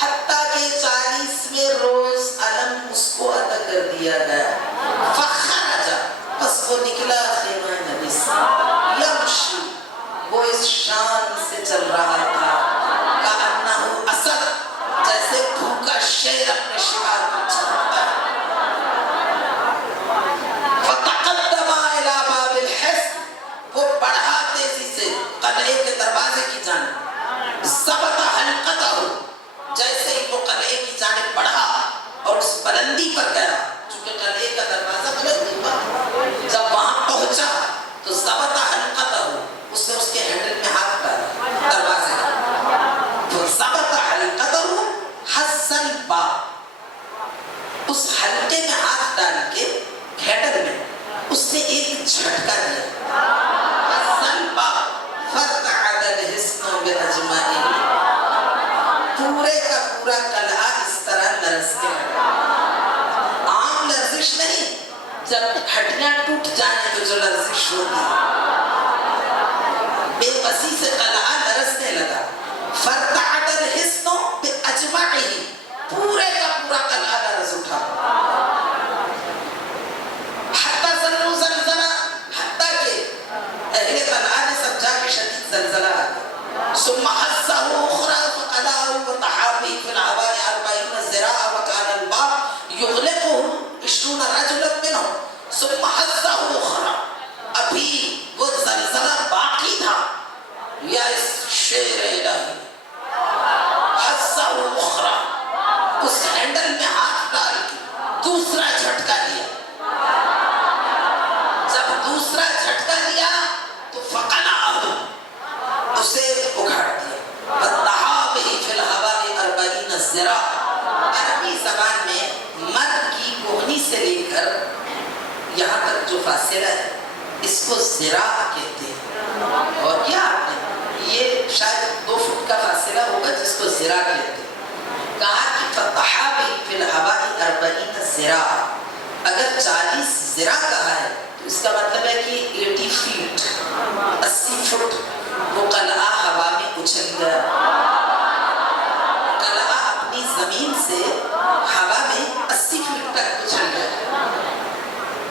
حتیٰ کہ 40ویں روز علم اس کو عطا کر دیا گیا۔ فخرج، پس وہ نکلا خیمہ نبی سے، یمشی، وہ اس شان سے چل رہا تھا، کأنہ اسد، جیسے بھوکا شیر اپنے شکار پر چھپتا ہے۔ فتقدم الی باب الحصن، وہ بڑھا تیزی سے قلعے کے دروازے کی جانب، ضبط حلقتہ، جیسے ہی وہ قلعے کی جانب بڑھا اور اس بلندی پر گیا، چونکہ قلعے کا دروازہ بلندی پر، جب وہاں پہنچا تو ضبط حلقتہ، اس نے اس کے ہینڈل میں ہاتھ ڈالا دروازے کا، تو ضبط حلقتہ حس الباب، اس حلقے میں ہاتھ ڈال کے ہینڈل میں اس نے ایک جھٹکا دیا، حس الباب فارتعد الحصن باجمعه، پورے کا پورا قلعہ اس طرح لرزنے لگا۔ عام لرزش نہیں، جب ہڈیاں ٹوٹ جائیں تو جو لرزش ہوگی، بے بسی سے قلعہ لرزنے لگا۔ فارتعد الحصن باجمعه، پورے کا پورا قلعہ لرز اٹھا۔ حتی ظنوا زلزلہ، حتیٰ کہ اہل قلعہ نے سمجھا کہ شدید زلزلہ آ گیا۔ ثم حسه اخرى فقلعه وطحا به في الهواء 40 ذراعا وكان الباب يغلقه 20 رجلا منهم، ثم حسه اخرى، ابھی وہ زلزلہ باقی تھا یا اس شیر الہی، حسه اخرى، اس ہینڈل میں ہاتھ ڈال کے دوسرا جھٹکا دیا۔ جب دوسرا جھٹکا دیا تو فقلعه، اسے اکھاڑ دیا۔ فَطَحَا بِهِ فِي الْهَوَاءِ 40 ذِرَاعًا، عربی زبان میں مرد کی کوہنی سے لے کر یہاں تک جو فاصلہ ہے اس کو ذراع کہتے ہیں، اور کیا آپ نے یہ شاید 2 فٹ کا فاصلہ ہوگا جس کو ذراع کہتے ہیں۔ کہا کہ فَطَحَا بِهِ فِي الْهَوَاءِ 40 ذِرَاعًا، اگر 40 ذراع کہا ہے تو اس کا مطلب ہے کہ 80 فیٹ، 80 فٹ وہ قلعہ ہوا میں اچھل گیا۔ قلعہ اپنی زمین سے ہوا میں 80 فیٹ تک اچھل گیا۔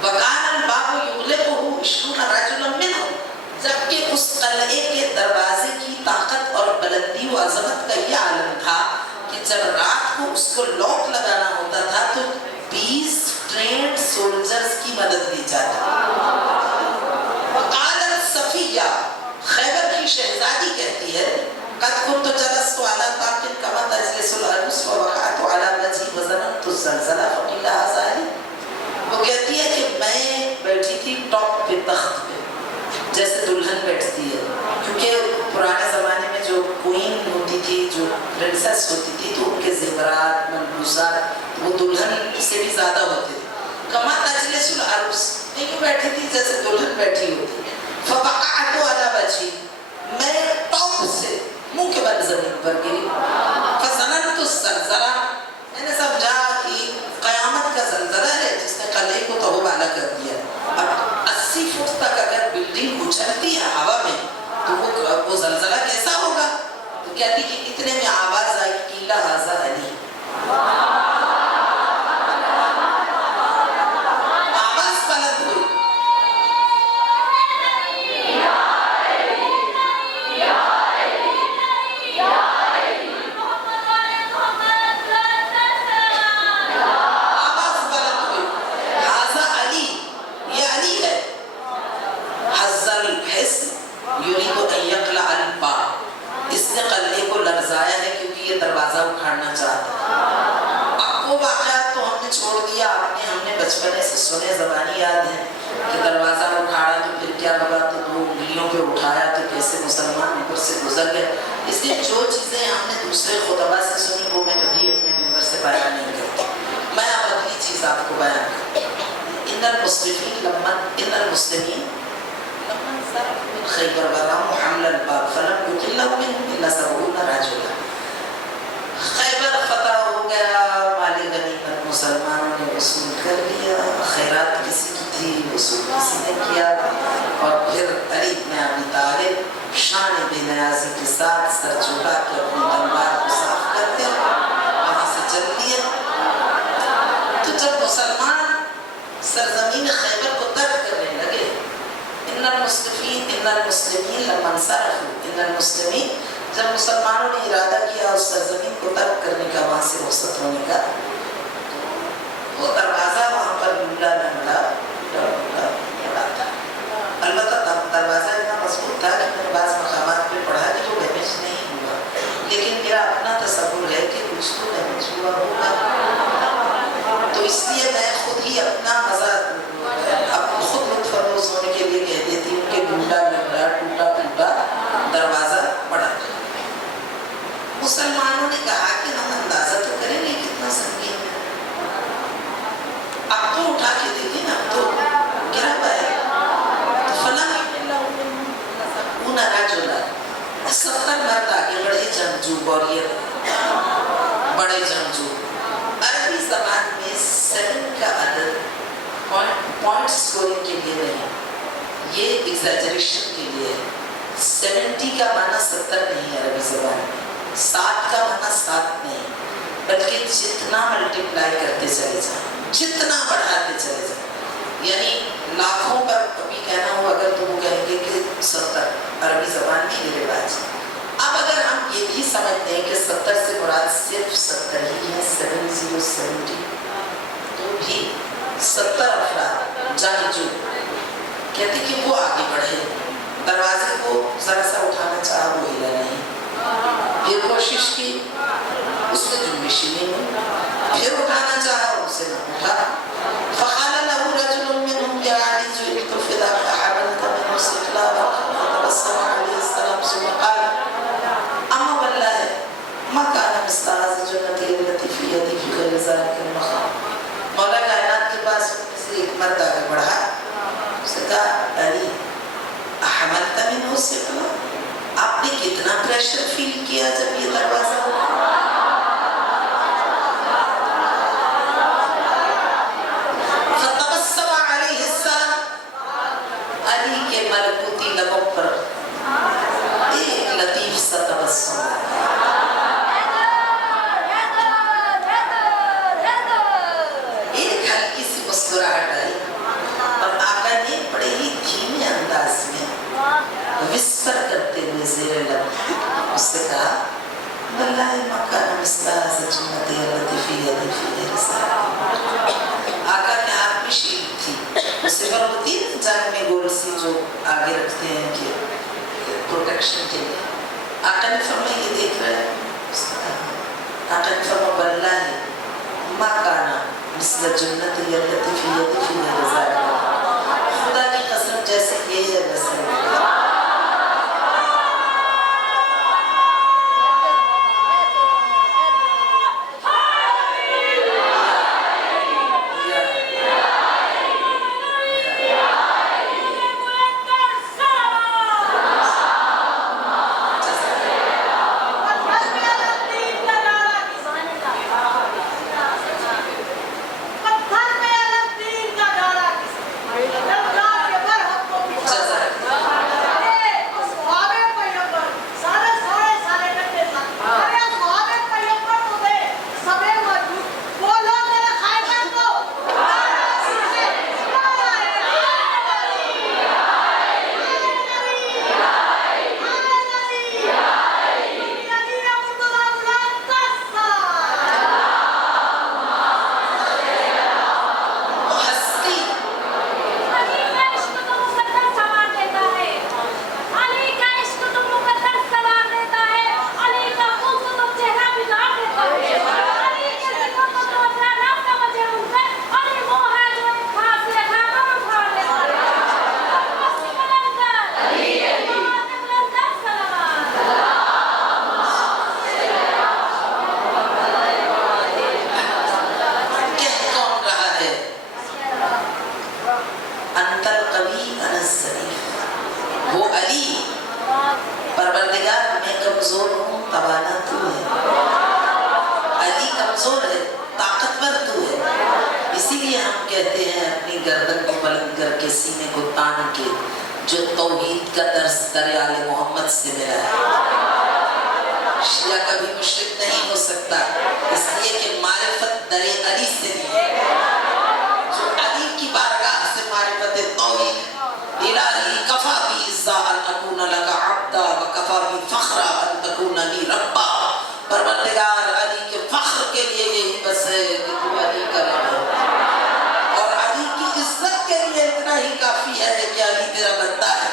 وَكَانَ الْبَابُ يُغْلِقُهُ 20 رَجُلًا مِنْهُمْ، جبکہ اس قلعے کے دروازے کی طاقت اور بلندی و عظمت کا یہ عالم تھا کہ جب رات کو اس کو لاک لگانا ہوتا تھا تو 20 ٹرینڈ سولجرز کی مدد لی جاتی۔ وقالت صفیہ، خیبر کی شہزادی کہتی ہے، قد كنت جلست على طاق كما تجلس العروس فوقعت على وجهي وظننت الزلزلة فقيل هذا لي، وہ کہتی ہے کہ میں بیٹھی تھی ٹاپ پہ، تخت پہ، جیسے دلہن بیٹھتی ہے، کیونکہ پرانے زمانے میں جو کوئین ہوتی تھی، جو پرنسس ہوتی تھی، تو ان کے زیورات ملبوسات وہ دلہن سے بھی زیادہ ہوتے تھے۔ کما تجلس العروس، یہ بیٹھی تھی جیسے دلہن بیٹھی ہوتی۔ فوقعت على وجهي، میں ٹاپ سے منہ کے بل زمین پر گری۔ فظننت الزلزلہ، میں نے سمجھا کہ قیامت کا زلزلہ ہے جس نے قلعے کو تو بالا کر دیا۔ اب 80 فٹ تک اگر بلڈنگ اچھلتی ہے ہوا میں تو وہ زلزلہ کیسا ہوگا؟ تو کہتی کہ اتنے میں آواز آئی، قیل ھذا علی، آواز بلند ہوئی، دروازہ اکھاڑنا چاہتا ہے۔ اب وہ واقعات تو ہم نے چھوڑ دیا، ہم نے بچپنے سے سنے، زبانی یاد ہے کہ دروازہ اکھاڑا تو پھر کیا ہوا، تو 2 انگلیوں پہ اٹھایا تو کیسے مسلمان سے گزر گئے. اس لیے جو چیزیں ہم نے دوسرے خطبہ سے سنی وہ میں کبھی اپنے ممبر سے بیان نہیں کرتی. میں اب اگلی چیز آپ کو بیان کرتی ہوں. ان المسلمین لمن صرفوا من خیبر وراموا حمل الباب فلم یقل لهم منهم الا 70 رجلا. خیبر فتح ہو گیا, مال غنیمت مسلمانوں نے وصول کر لیا, خیرات کسی کی تھی وصول کسی نے کیا, اور پھر علی بن ابی طالب شان بے نیازی کے ساتھ سر جھکا کے اپنی تلوار کو صاف کرتے وہاں سے چل دیے. تو جب مسلمان سرزمین خیبر کو ترک کرنے لگے, ان المسلمین لمن صرفوا, ان المسلمین جب مسلمانوں نے ارادہ کیا اس سرزمین کو ترک کرنے کا, وہاں سے رخصت ہونے کا, وہ دروازہ وہاں پر لولا نہ بڑا تھا. البتہ دروازہ اتنا مضبوط تھا کہ میں نے بعض مقامات پہ پڑھا کہ وہ ڈیمیج نہیں ہوا, لیکن میرا اپنا تصور ہے کہ کچھ تو ڈیمیج ہوا ہوگا. تو اس لیے میں خود ہی اپنا مزہ خود لطف اندوز ہونے کے لیے کہہ دیتی ہوں کہ ڈونڈا لگڑا ٹوٹا ٹوٹا دروازہ بڑا تھا. مسلمانوں نے کہا کہ ہم اندازہ تو کریں گے کتنا سنگین ہے, اب تو اٹھا کے دیکھیں, اب تو گرا ہوا ہے. تو فلاں رجلا 70 مرد آگے بڑے جنگجو, واریر, بڑے جنگجو. عربی زبان میں 7 کا عدد پوائنٹ سکورنگ کے لیے نہیں, یہ ایگزیجریشن کے لیے ہے. 70 کا معنی 70 نہیں عربی زبان میں, 7 کا معنی 7 نہیں, بلکہ جتنا ملٹیپلائی کرتے چلے جائیں, جتنا بڑھاتے چلے جائیں. یعنی لاکھوں پر کبھی کہنا ہو اگر تو وہ کہیں گے کہ 70, عربی زبان میں یہ رواج ہے. اب اگر ہم یہ بھی سمجھتے ہیں کہ 70 سے مراد صرف 70 ہی ہے, 70 تو بھی 70 افراد جنگجو کہتے کہ وہ آگے بڑھے, دروازے کو ذرا سا اٹھانا چاہا وہ ہلا نہیں, پھر کوشش کی اس میں جنبش نہیں ہوئی, پھر اٹھانا چاہا اسے نہ اٹھا. فقال له رجل منهم يا علي جئت فداك حملت منه استقلالا فتبسم عليه السلام ثم قال اما والله ما كان مثل هذه جنتي التي في يدي في غير ذلك المقام. مولا کائنات کے پاس سے ایک مرد آگے بڑھا, اس نے کہا علی حملت منه استقلالا, آپ نے کتنا پریشر فیل کیا جب یہ دروازہ اٹھا. علی کے ملکوتی لبوں پر ایک لطیف سا تبسم ایک ہلکی سی مسکراہٹ آئی, اور آقا نے بڑے ہی دھیمے انداز میں وسپر کرتے ہوئے زیر لب اس سے کہا واللہ ما کان مثل هذه الجنة التي في يدي في غير ذلك. آقا کے ہاتھ میں شیلڈ تھی, سفر ہوتی ہے جنگ میں گول سی جو آگے رکھتے ہیں کہ پروٹیکشن کے لیے. آقا نے فرمایا یہ دیکھ رہے ہیں, آقا نے فرمایا واللہ ما کان مثل الجنة التي في يدي في غير ذلك, خدا کی قسم جیسے یہ ہے ویسے سے ملا ہے. شیعہ کبھی مشرک نہیں ہو سکتا اس لیے کہ معرفت در علی سے لی. جو علی کی بارگاہ سے معرفت توحید الہی کفا بی عزا ان اکون لکا عبدا و کفا بی فخرا ان تکون لی ربا. پروردگار علی کے فخر کے لیے یہی بس ہے کہ تو علی کا رب ہے، اور علی کی عزت کے لیے اتنا ہی کافی ہے کہ علی تیرا بندہ ہے.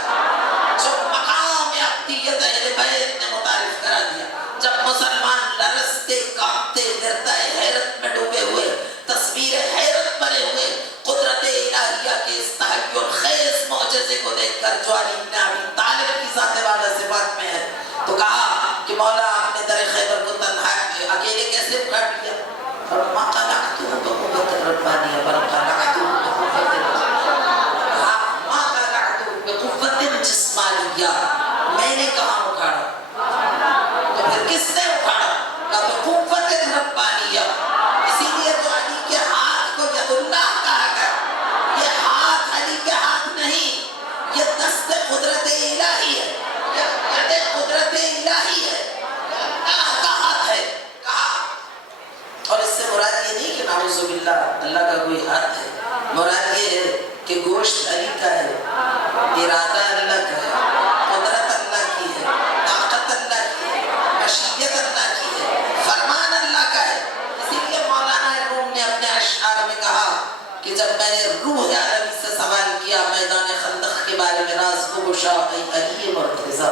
جو مقام عبدیت اہل بیت نے متعارف کرا دیا، جب مسلمان لرزتے کانپتے ڈرتے حیرت میں ڈوبے ہوئے تصویر حیرت بنے ہوئے قدرت الہیہ کے اس تحیر خیز معجزے کو دیکھ کر جو علی بن ابی طالب کی ذات والا صفات میں ہے، تو کہا کہ مولا آپ نے در خیبر کو تنہا اکیلے کیسے اٹھا دیا؟ اور ما خلقتہ بقوت ربانیہ بل خلقتہ بقوت جسمانیہ. میں نے کہاں اکھاڑا؟ تو پھر کس نے اکھاڑا؟ کہا بقوت ربانیہ. اسی لیے تو علی کے ہاتھ کو ید اللہ کہا گیا. یہ ہاتھ علی کے ہاتھ نہیں، یہ دست قدرت الہی ہے، یہ ید قدرت الہی ہے، یہ اللہ کا ہاتھ ہے. کہا، اور اس سے مراد یہ نہیں کہ نعوذ باللہ اللہ کا کوئی ہاتھ ہے. مراد یہ ہے کہ گوشت علی کا ہے، ارادہ اللہ کا ہے، قدرت اللہ کی ہے، طاقت اللہ کی ہے، مشیت اللہ کی ہے، فرمان اللہ کا ہے. اسی لیے مولانا روم نے اپنے اشعار میں کہا کہ جب میں نے روح عربی سے سوال کیا میدان خندق کے بارے میں، راز کو گشا ای علی مرتضی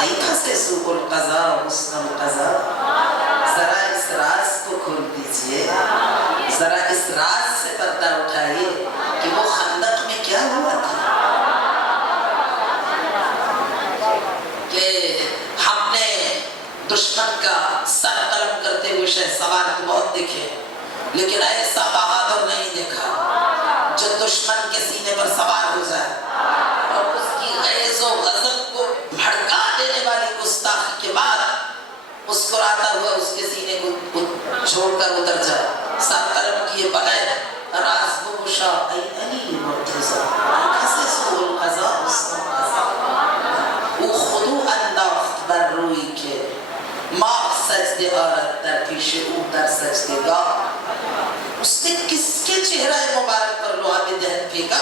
ای خسیسو القضا حسن القضا. ذرا اس راز کو کھول دیجئے، ذرا اس راز سے پردہ اٹھائیے کہ وہ خندق میں کیا ہوا تھا. کہ ہم نے دشمن کا سر قلم کرتے ہوئے شہسوار کو بہت دیکھے، لیکن ایسا بہادر نہیں دیکھا جو دشمن کے سینے پر سوار ہو جائے اور اس کی غیظ و غضب کو بھڑکا دینے والی گستاخی کے بعد مسکراتا ہوا اس کے سینے کو چھوڑ کر اتر جائے سر قلم کیے بغیر. راز گشا ای علی مرتضی خسیسو القضا حسن القضا. او خضوع انداخت بر روی که ماه سجده آرد در پیش او در سجدگاه. اس نے کس کے چہرہ مبارک پر لعاب دہن پھینکا؟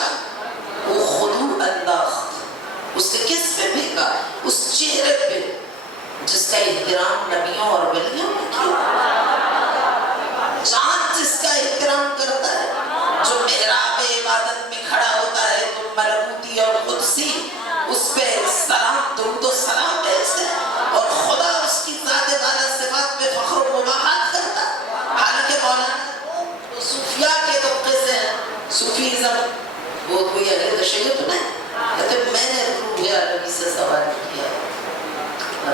وہ خضوع انداخت. اس نے کس پہ پھینکا؟ اس چہرے پہ جس کا احترام نبیوں اور ولیوں نے کیا. چاند جس کا احترام کرتا ہے، جو محراب عبادت میں کھڑا ہوتا ہے تو ملکوتی اور قدسی اس پہ سلام درود و سلام بھیجتے ہیں، اور خدا اس کی ذات والا صفات پہ فخر و مباحات کرتا ہے. حالانکہ مولانا صوفیاء کے طبقے سے ہیں، صوفیزم وہ کوئی اہل تشیع تو نہیں. کہتے میں نے روح عربی سے سوال کیا،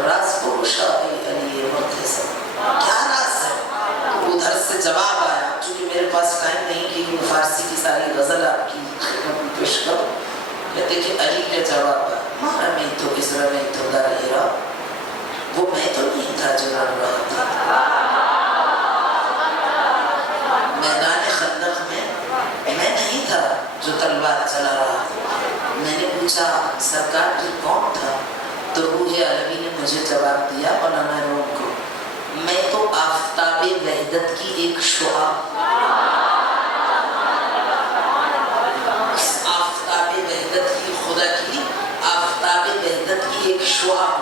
راز گشا ای علی مرتضی کیا راز ہے؟ تو ادھر سے جواب آیا، چونکہ میرے پاس ٹائم نہیں کہ یہ فارسی کی ساری غزل آپ کی خدمت میں پیش کروں. کہتے کہ علی کا جواب آیا، ما رمیتو اذ رمیتو در ہیرا. وہ میں تو نہیں تھا جو لڑ رہا تھا میدان خندق میں، میں نہیں تھا جو تلوار چلا رہا تھا. میں نے پوچھا سرکار پھر کون تھا؟ تو روح عربی نے مجھے جواب دیا مولانا روم کو، میں تو آفتاب وحدت کی ایک شعاع، اس آفتاب وحدت کی، خدا کی آفتاب وحدت کی ایک شعاع،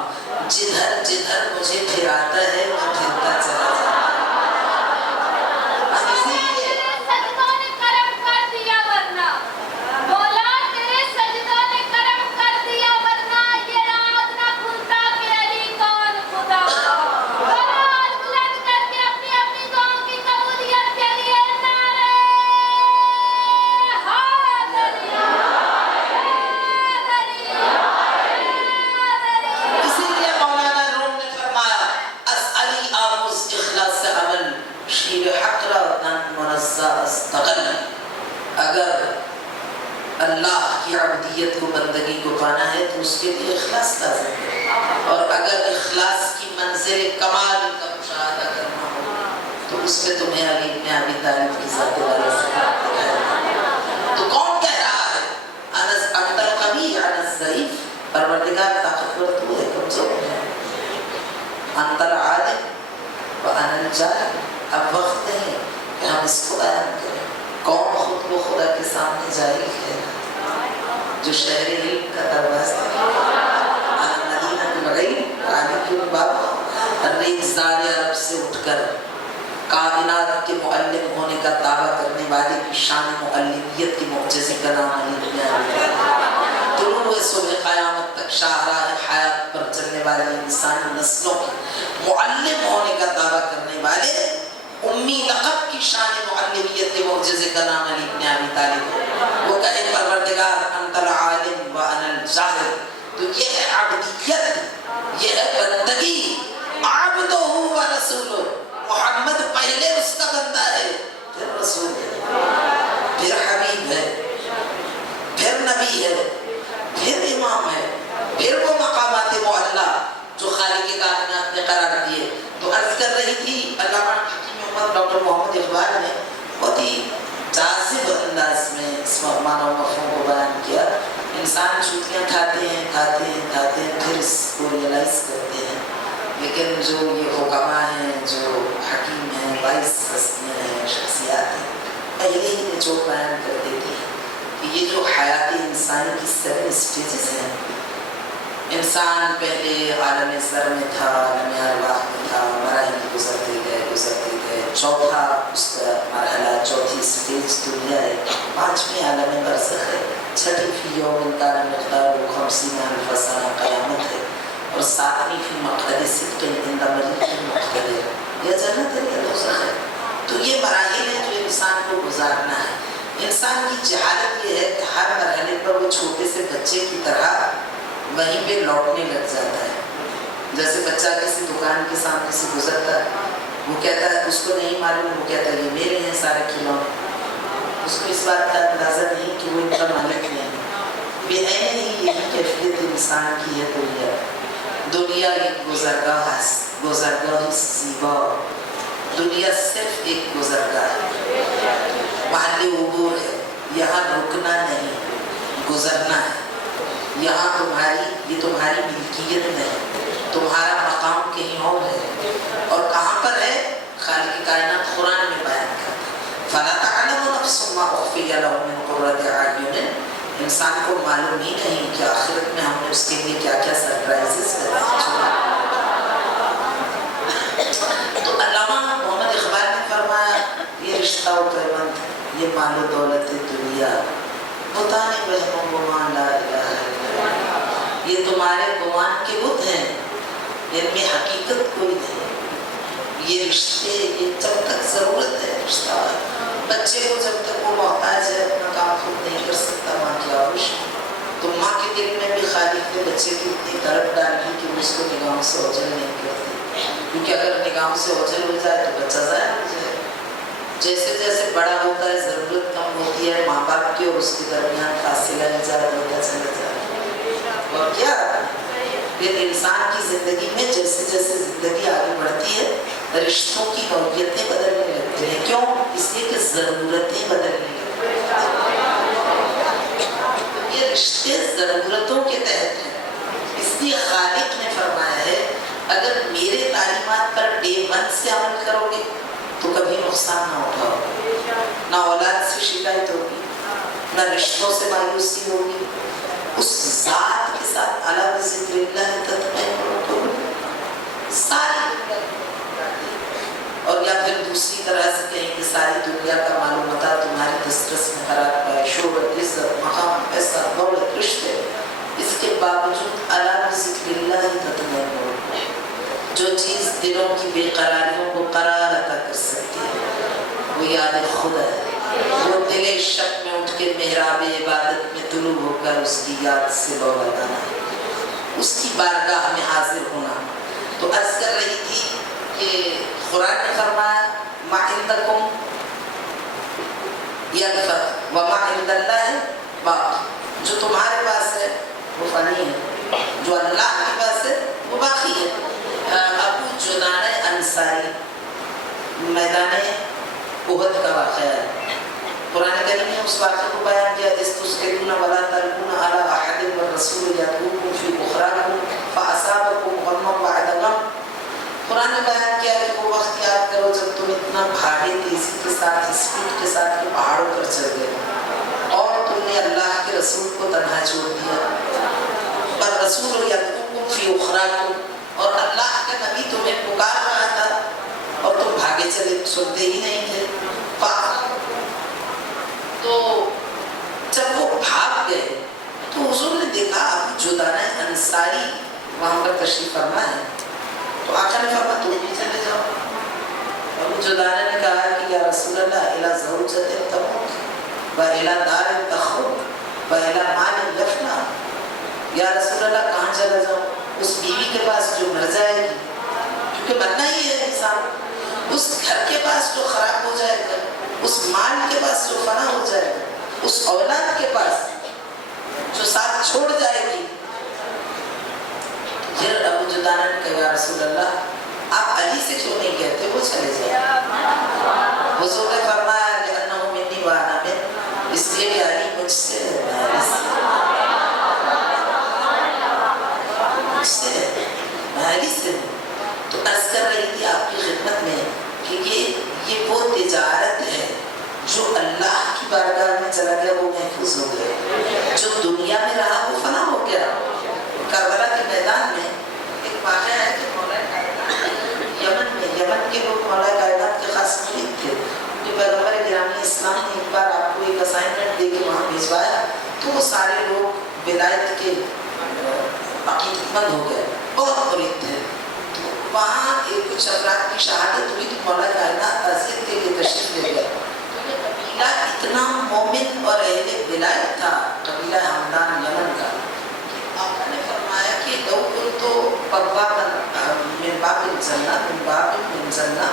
جدھر جدھر مجھے پھراتا ہے میں پھرتا چلا جاتا. اگر اللہ کی عبدیت کو، بندگی کو پانا ہے تو اس کے لیے اخلاص لازم ہے، اور اگر اخلاص کی منزل کمال کا مشاہدہ کرنا ہو تو اس میں تمہیں علی بن ابی طالب کی ذات والا صفات دکھائی. تو کون کہہ رہا ہے؟ انت القوی انا الضعیف. پروردگار طاقتور تو ہے، کمزور ہے. انت العالم وانا الجاہل. اب وقت نہیں کہ ہم اس کو بیان کریں. کون خود کو خدا کے سامنے جاہل ہے جو شہر علم کا دروازہ ریگزار عرب سے اٹھ کر کائنات کے معلم ہونے کا دعویٰ کرنے والے کی شان معلمیت کی معجزے کا نام علی بن ابی طالب. طلوع صبح قیامت تک شاہراہ حیات پر چلنے والے انسانی نسلوں کے معلم ہونے کا دعویٰ کرنے والے امی لقب کی شان معلمیت کے معجزے کا نام علی بن ابی طالب. وہ کہے پروردگار انت العالم وانا الجاہل. تو یہ ہے عبدیت، یہ ہے بندگی. عبدہ و رسولہ. محمد پہلے اس کا بندہ ہے، پھر رسول ہے، پھر حبیب ہے، پھر نبی ہے، پھر امام ہے، پھر وہ مقامات معلیٰ جو خالق کائنات نے قرار دیے. تو عرض کر رہی تھی علامہ حکیم امت ڈاکٹر محمد اقبال نے بہت ہی جاذب انداز میں اس معنی و مفہوم کو بیان کیا. انسان چھوٹیاں کھاتے ہیں پھر اس کو ریئلائز کرتے ہیں. لیکن جو یہ حکماء ہیں، جو حکیم ہیں، وائس ہستیاں ہیں، شخصیات ہیں، پہلے ہی نچوڑ بیان کر دیتی ہیں کہ یہ جو حیات انسانی کی 7 سٹیجز ہیں. انسان پہلے عالم زر میں تھا، عالم ارواح میں تھا، مراحل گزرتے گئے. چوتھا اس کا مرحلہ، چوتھی سٹیج دنیا ہے. 5ویں عالم برزخ ہے. 6ٹھی فی یوم کان مقدارہ 50 الف سنہ قیامت ہے. اور 7ویں فی مقعد صدق عند ملیک مقتدر. یہ جنت ہے، یہ دوزخ ہے. تو یہ مراحل ہیں جو انسان کو گزارنا ہے. انسان کی جہالت یہ ہے کہ ہر مرحلے پر وہ چھوٹے سے بچے کی طرح وہیں پہ لوٹنے لگ جاتا ہے. جیسے بچہ کسی دکان کے سامنے سے گزرتا ہے، وہ کہتا ہے، اس کو نہیں معلوم، وہ کہتا ہے یہ میرے ہیں سارے کھلونے. اس کو اس بات کا اندازہ نہیں کہ وہ ان کا مالک نہیں ہے. بے عین ہی یہی کیفیت انسان کی ہے. دنیا ایک گزرگاہ زیبا. دنیا صرف ایک گزرگاہ ہے، محل عبور ہے. یہاں رکنا نہیں، گزرنا ہے. یہاں یہ تمہاری ملکیت نہیں، تمہارا مقام کہیں اور ہے. اور کہاں پر ہے؟ خالق کائنات قرآن میں بیان کرتا ہے فَلَا تَعْلَمُ نَفْسٌ مَّا أُخْفِيَ لَهُم مِّن قُرَّةِ أَعْيُنٍ. انسان کو معلوم ہی نہیں کہ آخرت میں ہم نے اس کے لیے کیا کیا سرپرائزز کرے. تو علامہ محمد اقبال نے فرمایا یہ رشتہ و پیوند، یہ مال و دولت دنیا، بتانے وہم و گمان لا الہ الا اللہ. یہ تمہارے گمان کے بت ہیں، ان میں حقیقت کوئی نہیں. یہ رشتے، یہ جب تک ضرورت ہے رشتہ. بچے کو جب تک وہ محتاج ہے، اپنا کام خود نہیں کر سکتا، ماں کی آغوش. تو ماں کے دل میں بھی خالق نے بچے کی اتنی تڑپ ڈالی کہ وہ اس کو نگاہوں سے اوجھل نہیں کرتی. کیونکہ اگر نگاہوں سے اوجھل ہو جائے تو بچہ ضائع ہو جائے. جیسے جیسے بڑا ہوتا ہے ضرورت کم ہوتی ہے ماں باپ کی، اور اس کے درمیان فاصلہ ایجاد ہوتا چلا جاتا ہے. اور کیا پھر انسان کی زندگی میں جیسے جیسے زندگی آگے بڑھتی ہے رشتوں کی نوعیتیں بدلنے لگتی ہیں. کیوں؟ اس لیے کہ ضرورتیں بدلنے لگتی ہیں. یہ رشتے ضرورتوں کے تحت ہیں. اس لیے خالق نے فرمایا ہے اگر میرے تعلیمات پر ڈے 1 سے عمل کرو گے تو کبھی نقصان نہ اٹھاؤ. نہ اولاد سے شکایت ہوگی، نہ رشتوں سے مایوسی ہوگی. اس ذات کے ساتھ الا بذکر اللہ تطمئن القلوب ساری. اور یا پھر دوسری طرح سے کہیں کہ ساری دنیا کا معلومات تمہاری دسترس میں قرار پائے، شہرت، عزت، مقام، پیسہ، دولت، رشتے، اس کے باوجود الا بذکر اللہ تطمئن القلوب. جو چیز دلوں کی بے قراریوں کو قرار عطا کر سکتی ہے وہ یاد خدا ہے. وہ دل شک میں اٹھ کے محراب عبادت میں طلوع ہو کر اس کی یاد سے لوٹانا، اس کی بارگاہ میں حاضر ہونا. تو عرض کر رہی تھی کہ قرآن نے فرمایا ما عندکم ینفد وما عند اللہ باق. جو تمہارے پاس ہے وہ فانی ہے، جو اللہ کے پاس ہے وہ باقی ہے. ابو جدان انصاری میدان احد کا واقعہ ہے. قرآن کریم نے اس واقعے کو بیان کیا استسقون ولا تلقون علی احد والرسول یدعوکم فی اخراکم فاصابکم غم بعد غم. قرآن نے بیان کیا کہ وہ وقت یاد کرو جب تم اتنا بھاگے تیزی کے ساتھ اسپیڈ کے ساتھ کہ پہاڑوں پر چڑھ گئے اور تم نے اللہ کے رسول کو تنہا چھوڑ دیا. پر رسول یدعوکم فی اخراکم اور اللہ کا نبی تمہیں پکار رہا تھا اور تم بھاگے چلے سنتے ہی نہیں تھے. تو جب وہ بھاگ گئے تو حضور نے دیکھا ابو جدانہ انصاری وہاں پر تشریف فرما ہے. تو آقا نے فرمایا تم بھی چلے جاؤ. ابو جدانہ نے کہا کہ یا رسول اللہ الی زوجۃ تموت و الی دار تخرج و الی مال یفنی. یا رسول اللہ کہاں چلا جاؤں؟ اس بیوی کے پاس جو مر جائے گی، کیونکہ مرنا ہی ہے انسان، اس گھر کے پاس جو خراب ہو جائے گا، اس مال کے پاس جو فنا ہو جائے گا، اس اولاد کے پاس جو ساتھ چھوڑ جائے گی. پھر ابو جدانہ نے کہا یا رسول اللہ آپ علی سے کیوں نہیں کہتے وہ چلے جائیں؟ حضور نے فرمایا لأنہ منی وانا من، اس لیے کہ علی مجھ سے علی سے. تو عرض کر رہی تھی آپ کی خدمت میں کہ یہ وہ تجارت ہے جو اللہ کی بارگاہ میں چلا گیا وہ محفوظ ہو گیا، جو دنیا میں رہا وہ فنا ہو گیا. کربلا کے میدان میں ایک واقعہ ہے کہ مولا کائنات یمن کے لوگ مولا کائنات کے خاص مرید تھے. جو پیغمبر گرامی اسلام نے ایک بار آپ کو ایک اسائنمنٹ دے کے وہاں بھیجوایا تو وہ سارے لوگ ولایت کے عقیدت مند ہو گئے، بہت مرید تھے. وہاں ایک کچھ افراد کی شہادت ہوئی تو مولا کائنات تعزیت کے لیے تشریف لے گئے. تو یہ قبیلہ اتنا مومن اور اہل ولایت تھا، قبیلہ ہمدان یمن کا. آپ نے فرمایا کہ لو کنتو بوابا من باب الجنہ من باب من جنہ،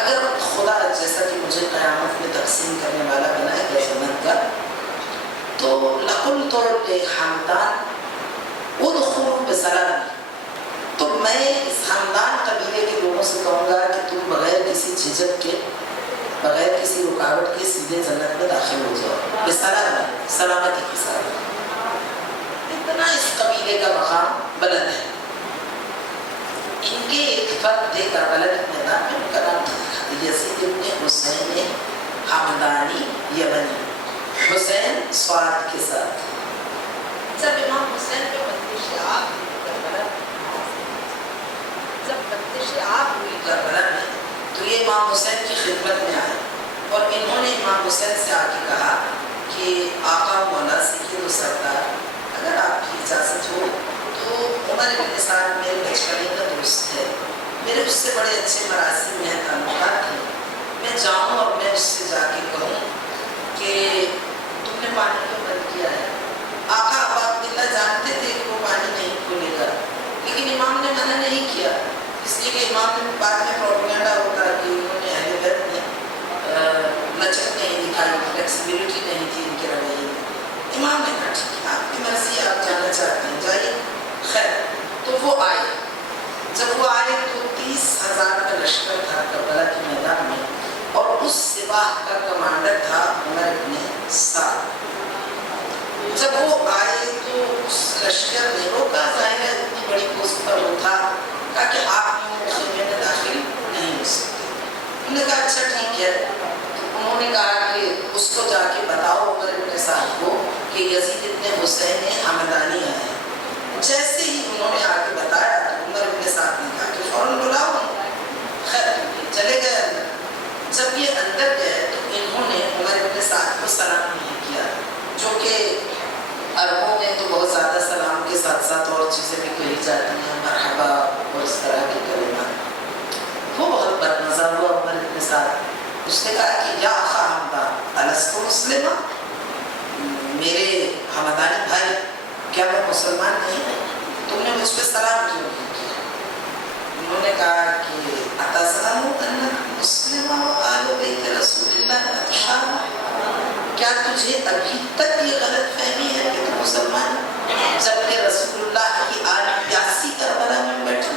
اگر خدا جیسا کہ مجھے قیامت میں تقسیم کرنے والا بنائے گیا جنت کا، تو لقلت لحمدان ادخلوا بسلام، تو میں اس خاندان قبیلے کے لوگوں سے کہوں گا کہ تم بغیر کسی جھجک کے، بغیر کسی رکاوٹ کے سیدھے جنت میں داخل ہو جاؤ بسلام، سلامتی کے ساتھ. اتنا اس قبیلے کا مقام بلند ہے. ان کے ایک فرد دے کربلا کے میدان میں ان کا نام تھا یزید ابن حسین حمدانی یمنی، حسین سواد کے ساتھ. جب امام حسین پہ بندش آپ کربلا، جب بندش آپ ہوئی کربلا میں تو یہ امام حسین کی خدمت میں آئے اور انہوں نے امام حسین سے آ کے کہا کہ آقا مولا سید و سردار اگر آپ کی اجازت ہو تو عمر بن سعد میرے بچپنے کا دوست ہے، میرے اس سے بڑے اچھے مراسم ہیں، تعلقات ہیں، میں جاؤں اور میں اس سے جا کے کہوں کہ تم نے پانی کیوں بند کیا ہے؟ آقا ابا عبداللہ جانتے تھے کہ وہ پانی نہیں کھولے گا، لیکن امام نے منع نہیں کیا، اس لیے کہ امام نے بعد میں پروپیگنڈا ہوتا کہ انہوں نے اہل بیت میں لچک نہیں دکھائی، فلیکسیبلٹی نہیں تھی ان کے رویے میں. امام نے کہا ٹھیک ہے آپ کی مرضی، آپ جانا چاہتے ہیں جائیے. خیر تو وہ آئے. جب وہ آئے تو 30,000 کا لشکر تھا کربلا کے میدان میں اور اس سپاہ کا کمانڈر تھا عمر بن سعد. جب وہ آئے تو اس لشکر نے روکا، ظاہر ہے اتنی بڑی پوسٹ پر وہ تھا، کہا کہ آپ خیمے میں داخل نہیں ہو سکتے. انہوں نے کہا اچھا ٹھیک ہے. انہوں نے کہا کہ اس کو جا کے بتاؤ عمر بن سعد کو کہ یزید ابن حسین حمدانی آئے ہیں. جیسے ہی انہوں نے آ کے بتایا تو عمر بن سعد نے کہا کہ فوراً بلاؤ. خیر چلے گئے اندر. جب یہ اندر گئے تو انہوں نے عمر بن سعد کو سلام نہیں کیا، جو کہ عربوں میں تو بہت زیادہ سلام کے ساتھ ساتھ اور چیزیں بھی کہی جاتی ہیں، مرحبا اور اس طرح کے کلمات. وہ بہت بدمزہ ہوا عمر بن سعد. اس نے کہا کہ یا اخا حمدان الست مسلمہ، میرے حمدانی بھائی کیا میں مسلمان نہیں ہوں؟ تم نے مجھ پہ سلام کیوں نہیں کیا؟ انہوں نے کہا کہ اتزعم انک مسلمہ وآل بیت رسول اللہ اتشابہ، کیا تجھے ابھی تک یہ غلط فہمی ہے کہ تم مسلمان جبکہ رسول اللہ کی آل پیاسی کربلا میں بیٹھے؟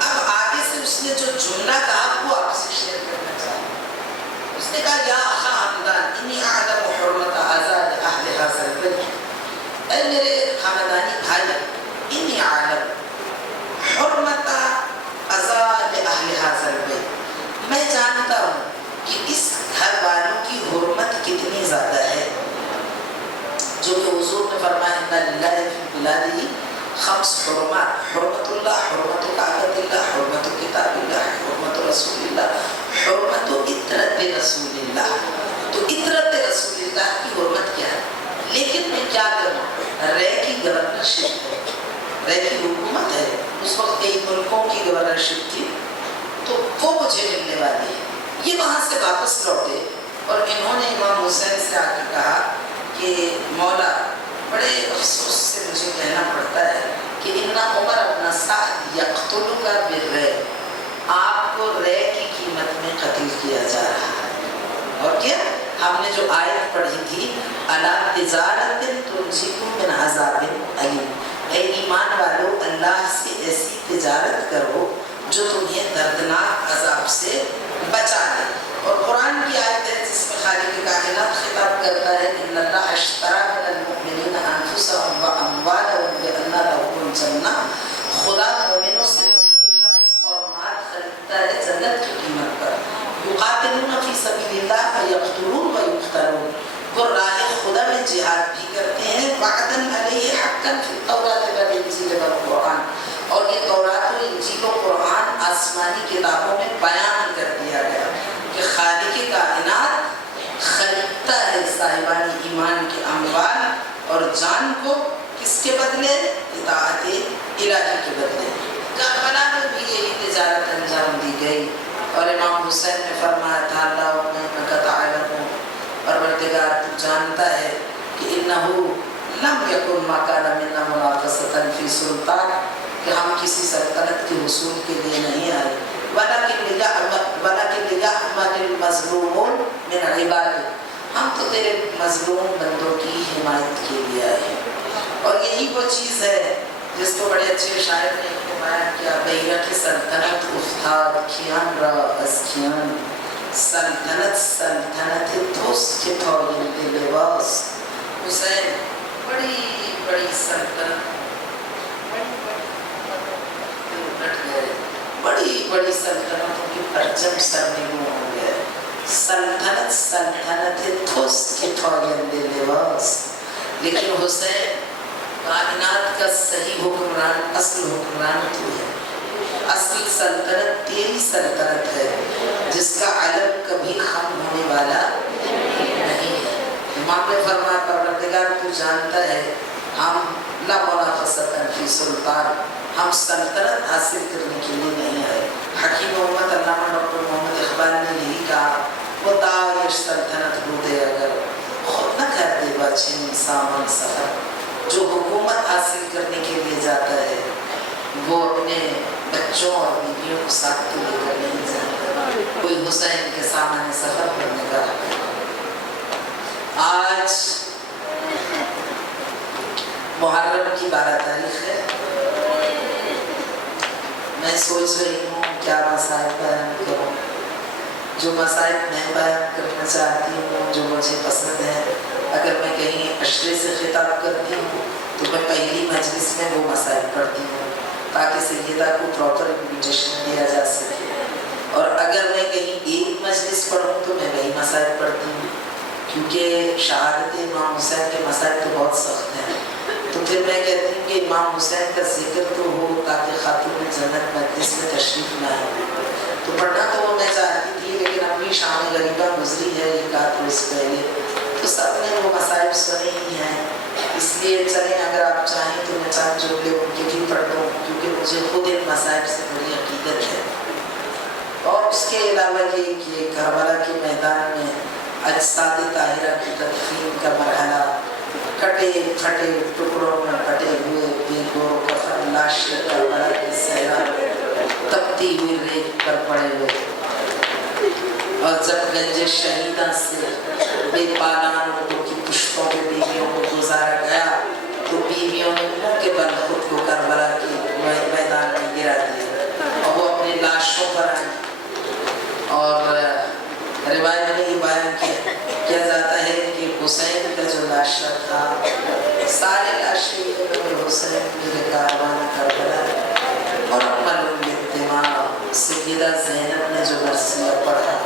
اب آگے سے اس نے جو جملہ کہا وہ آپ سے شیئر کرنا چاہتا ہوں. اس نے کہا یا اخا خمس حرمات، حرمت اللہ، حرمت کعبۃ اللہ، حرمت کتاب اللہ، حرمت رسول اللہ، حرمت عطرت رسول اللہ. تو عطرت رسول اللہ کی حرمت کیا ہے؟ لیکن میں کیا کروں؟ رے کی گورنرشپ ہے، رے کی حکومت ہے، اس وقت کئی ملکوں کی گورنرشپ تھی، تو وہ مجھے ملنے والی ہے. یہ وہاں سے واپس لوٹے اور انہوں نے امام حسین سے آ کے کہا کہ مولا، بڑے افسوس سے مجھے کہنا پڑتا ہے کہ ان عمر ابن سعد یقتلک بالرے، آپ کو رے کی قیمت میں قتل کیا جا رہا ہے. اور کیا ہم نے جو آیت پڑھی تھی، الا تجارت تنجیکم من عذاب علیم، اے ایمان والو اللہ سے ایسی تجارت کرو جو تمہیں دردناک عذاب سے بچا لے. اور قرآن کی آیت ہے جس میں خالق کائنات خطاب کرتا ہے ان اللہ اشتری من المؤمنین انفسهم واموالهم بان لهم الجنہ، خدا مومنوں سے ان کے نفس اور مال خریدتا ہے جنت کی قیمت پر. یقاتلون فی سبیل اللہ فیقتلون ویقتلون، وہ راہ خدا میں جہاد بھی کرتے ہیں، وعدا علیہ حقا فی التوراۃ والانجیل والقرآن، اور یہ تورات و انجیل و قرآن آسمانی کتابوں میں بیان کر دیا گیا کہ خالق کائنات خریدتا ہے صاحبان ایمان کے اموال اور جان کو کس کے بدلے؟ اطاعت الہی کے بدلے. کربلا میں بھی یہی تجارت انجام دی گئی اور امام حسین نے فرمایا تھا اللہم انک تعلم، پروردگار تو جانتا ہے کہ انہو لم یکن ما کان منا منافسۃ فی سلطان، کہ ہم کسی سلطنت کے حصول کے لیے نہیں آئے، وَلَكِنْ لِيَعْمَلِ الْمَظْلُومُونَ مِنْ عِبَادِكَ، ہم تو تیرے مظلوم بندوں کی حمایت کے لیے آئے ہیں. اور یہی وہ چیز ہے جس کو بڑے اچھے شاعر نے بیان کیا، بیرق سلطنت افتاد کیان را از کیان، سلطنت سلطنت دوست کے تاریخ لباس. حسین بڑی بڑی سلطنت، بڑی بڑی سلطنتوں کے پرچم سر میں ہو گئے. سلطنت سلطنت دوست کے تاریخ لباس. لیکن حسین کائنات کا صحیح حکمران، اصل حکمران تو ہے، اصل سلطنت تیری سلطنت ہے جس کا علم کبھی خم ہونے والا نہیں ہے. امام نے فرمایا پروردگار تو جانتا ہے ہم لا منافسۃ فی سلطان، ہم سلطنت حاصل کرنے کے لیے نہیں آئے. حکیم امت علامہ ڈاکٹر محمد اقبال نے یہی کہا، وہ داعش سلطنت ہوتے اگر خود نہ کر دے بچے سامان سفر. جو حکومت حاصل کرنے کے لیے جاتا ہے وہ اپنے بچوں اور بیویوں کو ساتھ تو لے کر نہیں جاتا. کوئی حسین کے سامان سفر کرنے کا حق ہے. آج محرم کی 12 تاریخ ہے. میں سوچ رہی ہوں کیا مسائل بیان کروں. جو مسائل میں بیان کرنا چاہتی ہوں، جو مجھے پسند ہے، اگر میں کہیں عشرے سے خطاب کرتی ہوں تو میں پہلی مجلس میں وہ مسائل پڑھتی ہوں تاکہ سیدہ کو پراپر انویٹیشن دیا جا سکے. اور اگر میں کہیں ایک مجلس پڑھوں تو میں وہی مسائل پڑھتی ہوں، کیونکہ شہادت امام حسین کے مسائل تو بہت سخت ہیں. تو پھر میں کہتی ہوں کہ امام حسین کا ذکر تو ہو تاکہ خاتون جنت مجلس میں تشریف نہ آئے. تو پڑھنا تو وہ میں چاہتی تھی، لیکن اپنی شام غریبہ گزری ہے ایک آدھ روز پہلے، تو سب نے وہ مسائل سنے ہی ہیں. اس لیے چلیں اگر آپ چاہیں تو میں چاند جملے ان کے بھی پڑھ لوں، کیونکہ مجھے خود ان مسائل سے بڑی عقیدت ہے. اور اس کے علاوہ یہ کہ کربلا کے میدان میں اجساد طاہرہ کی تدفین کا مرحلہ، کٹے پھٹے ٹکڑوں میں پٹے ہوئے بے گور و کفن لاش کربلا کے صحرا، تپتی ہوئی ریت پر پڑے ہوئے. اور جب گنج شہیدہ سے بے پالان اردو کی پشتوں کے بیویوں کو گزارا گیا تو بیویوں نے منہ کے بل خود کو کربلا کے میدان میں گرا دیا اور وہ اپنی لاشوں پر آئی. اور روایت میں یہ بیان کیا جاتا ہے کہ حسین کا جو لاشا تھا، سارے لاشیں حسین میرے کاروان کربلا. اور معلوم دماغ سیدہ زینب نے جو مرثیہ پڑھا،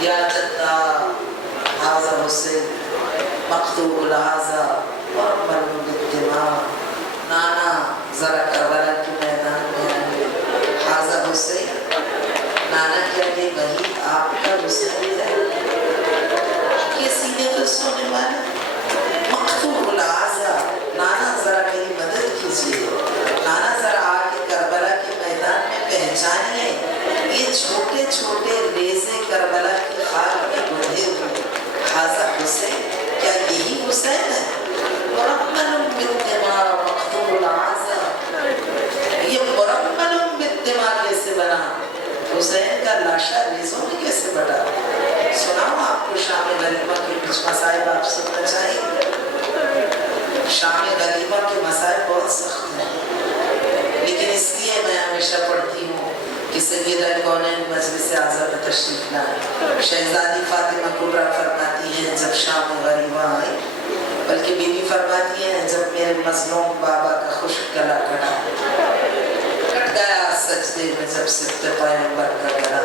یا جدہ حاضر حسین مقتول حاضر اور معلوم دماغ ذرا کربلا کے میدان میں آئے، حاضر حسین، نانا کہتے وہی آپ کا حسین ہے کہ سینے پر سونے والا مقتول العازا، نانا ذرا میری مدد کیجیے، نانا ذرا آ کے کربلا کے میدان میں پہچانیے یہ چھوٹے چھوٹے ریزے کربلا کی خاک میں بڑھے ہوئے حاضر حسین، کیا یہی حسین ہے؟ مرمل بالدماء مقتول العازا، یہ مرمل بالدماء کیسے بنا؟ حسین کا لاشا ریزوں میں کیسے بڑھا؟ سناؤ آپ کو شام غریبہ کے کچھ مسائب آپ سننا چاہیے؟ شام غریبہ کے مسائب بہت سخت ہیں، لیکن اس لیے میں ہمیشہ پڑھتی ہوں کہ سید الکونین مجلس اعظم میں تشریف لائے، شہزادی فاطمہ کبریٰ فرماتی ہیں جب شام غریبہ آئی، بلکہ بی بی فرماتی ہیں جب میرے مظلوم بابا کا خشک گلا کٹا، کٹ گیا سجدے میں جب صدق پیغمبر کا گلا،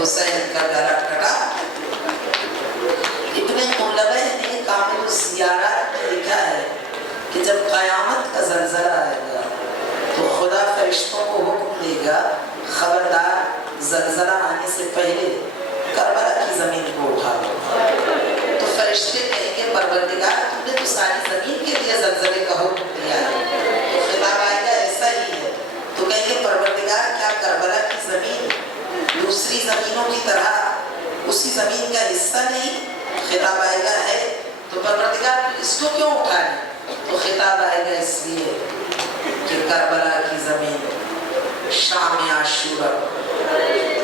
حسین کا گلا کٹا۔ ابن مولوی نے کامل الزیارات میں لکھا ہے کہ جب قیامت کا زلزلہ آئے گا تو خدا فرشتوں کو حکم دے گا خبردار زلزلہ آنے سے پہلے کربلا کی زمین کو اٹھا دو، تو فرشتے کہیں گے پروردگار تم نے تو ساری زمین کے لیے زلزلے کا حکم دیا ہے، تو خطاب آئے گا ایسا ہی ہے، تو کہیں گے پروردگار کیا کربلا کی زمین دوسری زمینوں کی طرح اسی زمین کا حصہ نہیں؟ خطاب آئے گا ہے، تو پروردگار اس کو کیوں اٹھائے؟ تو خطاب آئے گا اس لیے کہ کربلا کی زمین شام عاشورہ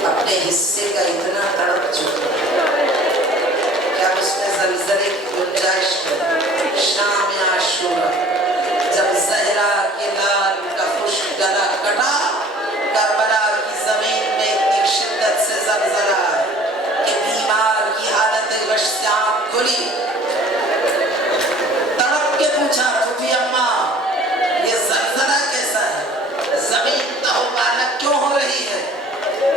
اپنے حصے کا اتنا تڑپ چکا کیا اس میں زلزلے کی گنجائش ہے؟ شام عاشورہ جب زہرا کے لال کا خشک گلا کٹا، کربلا کی زمین میں اتنی شدت سے زلزلہ آئے کہ بیمار کی حالت غش سے آنکھ کھلی، تڑپ کے پوچھا پھوپھی اماں یہ زلزلہ کیسا ہے؟ زمین تہو پالک کیوں ہو رہی ہے؟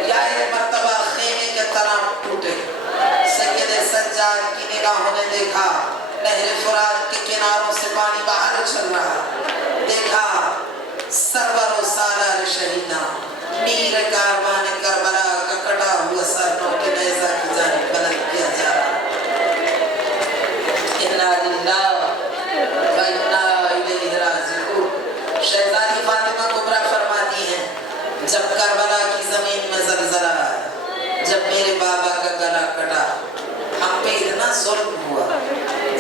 یا ایک مرتبہ خیمے کے ترام ٹوٹے، سید سجاد کی نگاہوں نے دیکھا نہر فرات کے کناروں سے پانی باہر اچھل رہا، دیکھا سرور و سالار شہیدہ میر کاروان کربلا کا کٹا ہوا سر نو کے نیزہ کی جانب بلند کیا جا رہا۔ انا للہ و انا الیہ راجعون۔ شہزادی فاطمہ کبریٰ فرماتی ہیں جب کربلا کی زمین میں زلزلہ آیا، جب میرے بابا کا گلا کٹا، ہم پہ اتنا ظلم ہوا،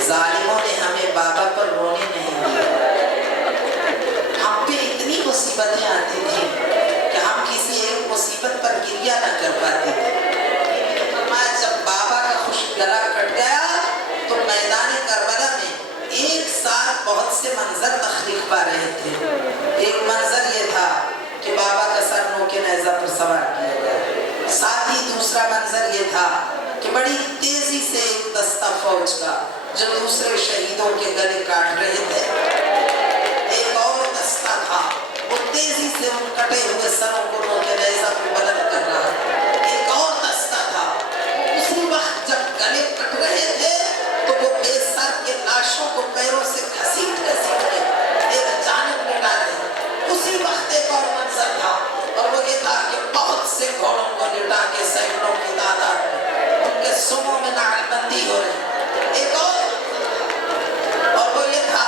ظالموں نے ہمیں بابا پر رونے نہیں دیا، ہم پہ اتنی مصیبتیں آتی تھیں کہ ہم کسی ایک مصیبت پر گریہ نہ کر پاتے تھے، فرمایا جب بابا کا خشک گلا کٹ گیا تو میدان کربلا میں ایک ساتھ بہت سے منظر تخلیق پا رہے تھے۔ ایک منظر یہ تھا کہ بابا کا سر نو کے نیزہ پر سوار کیا گیا، ساتھ ہی دوسرا منظر یہ تھا کہ بڑی تیزی سے ایک دستہ فوج کا جو دوسرے شہیدوں کے گلے کاٹ رہے تھے، ایک اور دستہ تھا وہ تیزی سے ان کٹے ہوئے سروں کو نو کے نیزہ پر بلند کر رہا، ایک اور دستہ تھا اسی وقت جب گلے کٹ رہے تھے تو وہ بے سر کے لاشوں کو پیروں سے گھسیٹ کے ایک جانب میں ڈالے۔ اسی وقت ایک اور منظر تھا اور وہ یہ تھا کہ بہت سے گھوڑوں کو لٹا کے سینکڑوں کی تعداد میں ان کے سموں میں نعل بندی ہو رہی۔ ایک اور وہ یہ تھا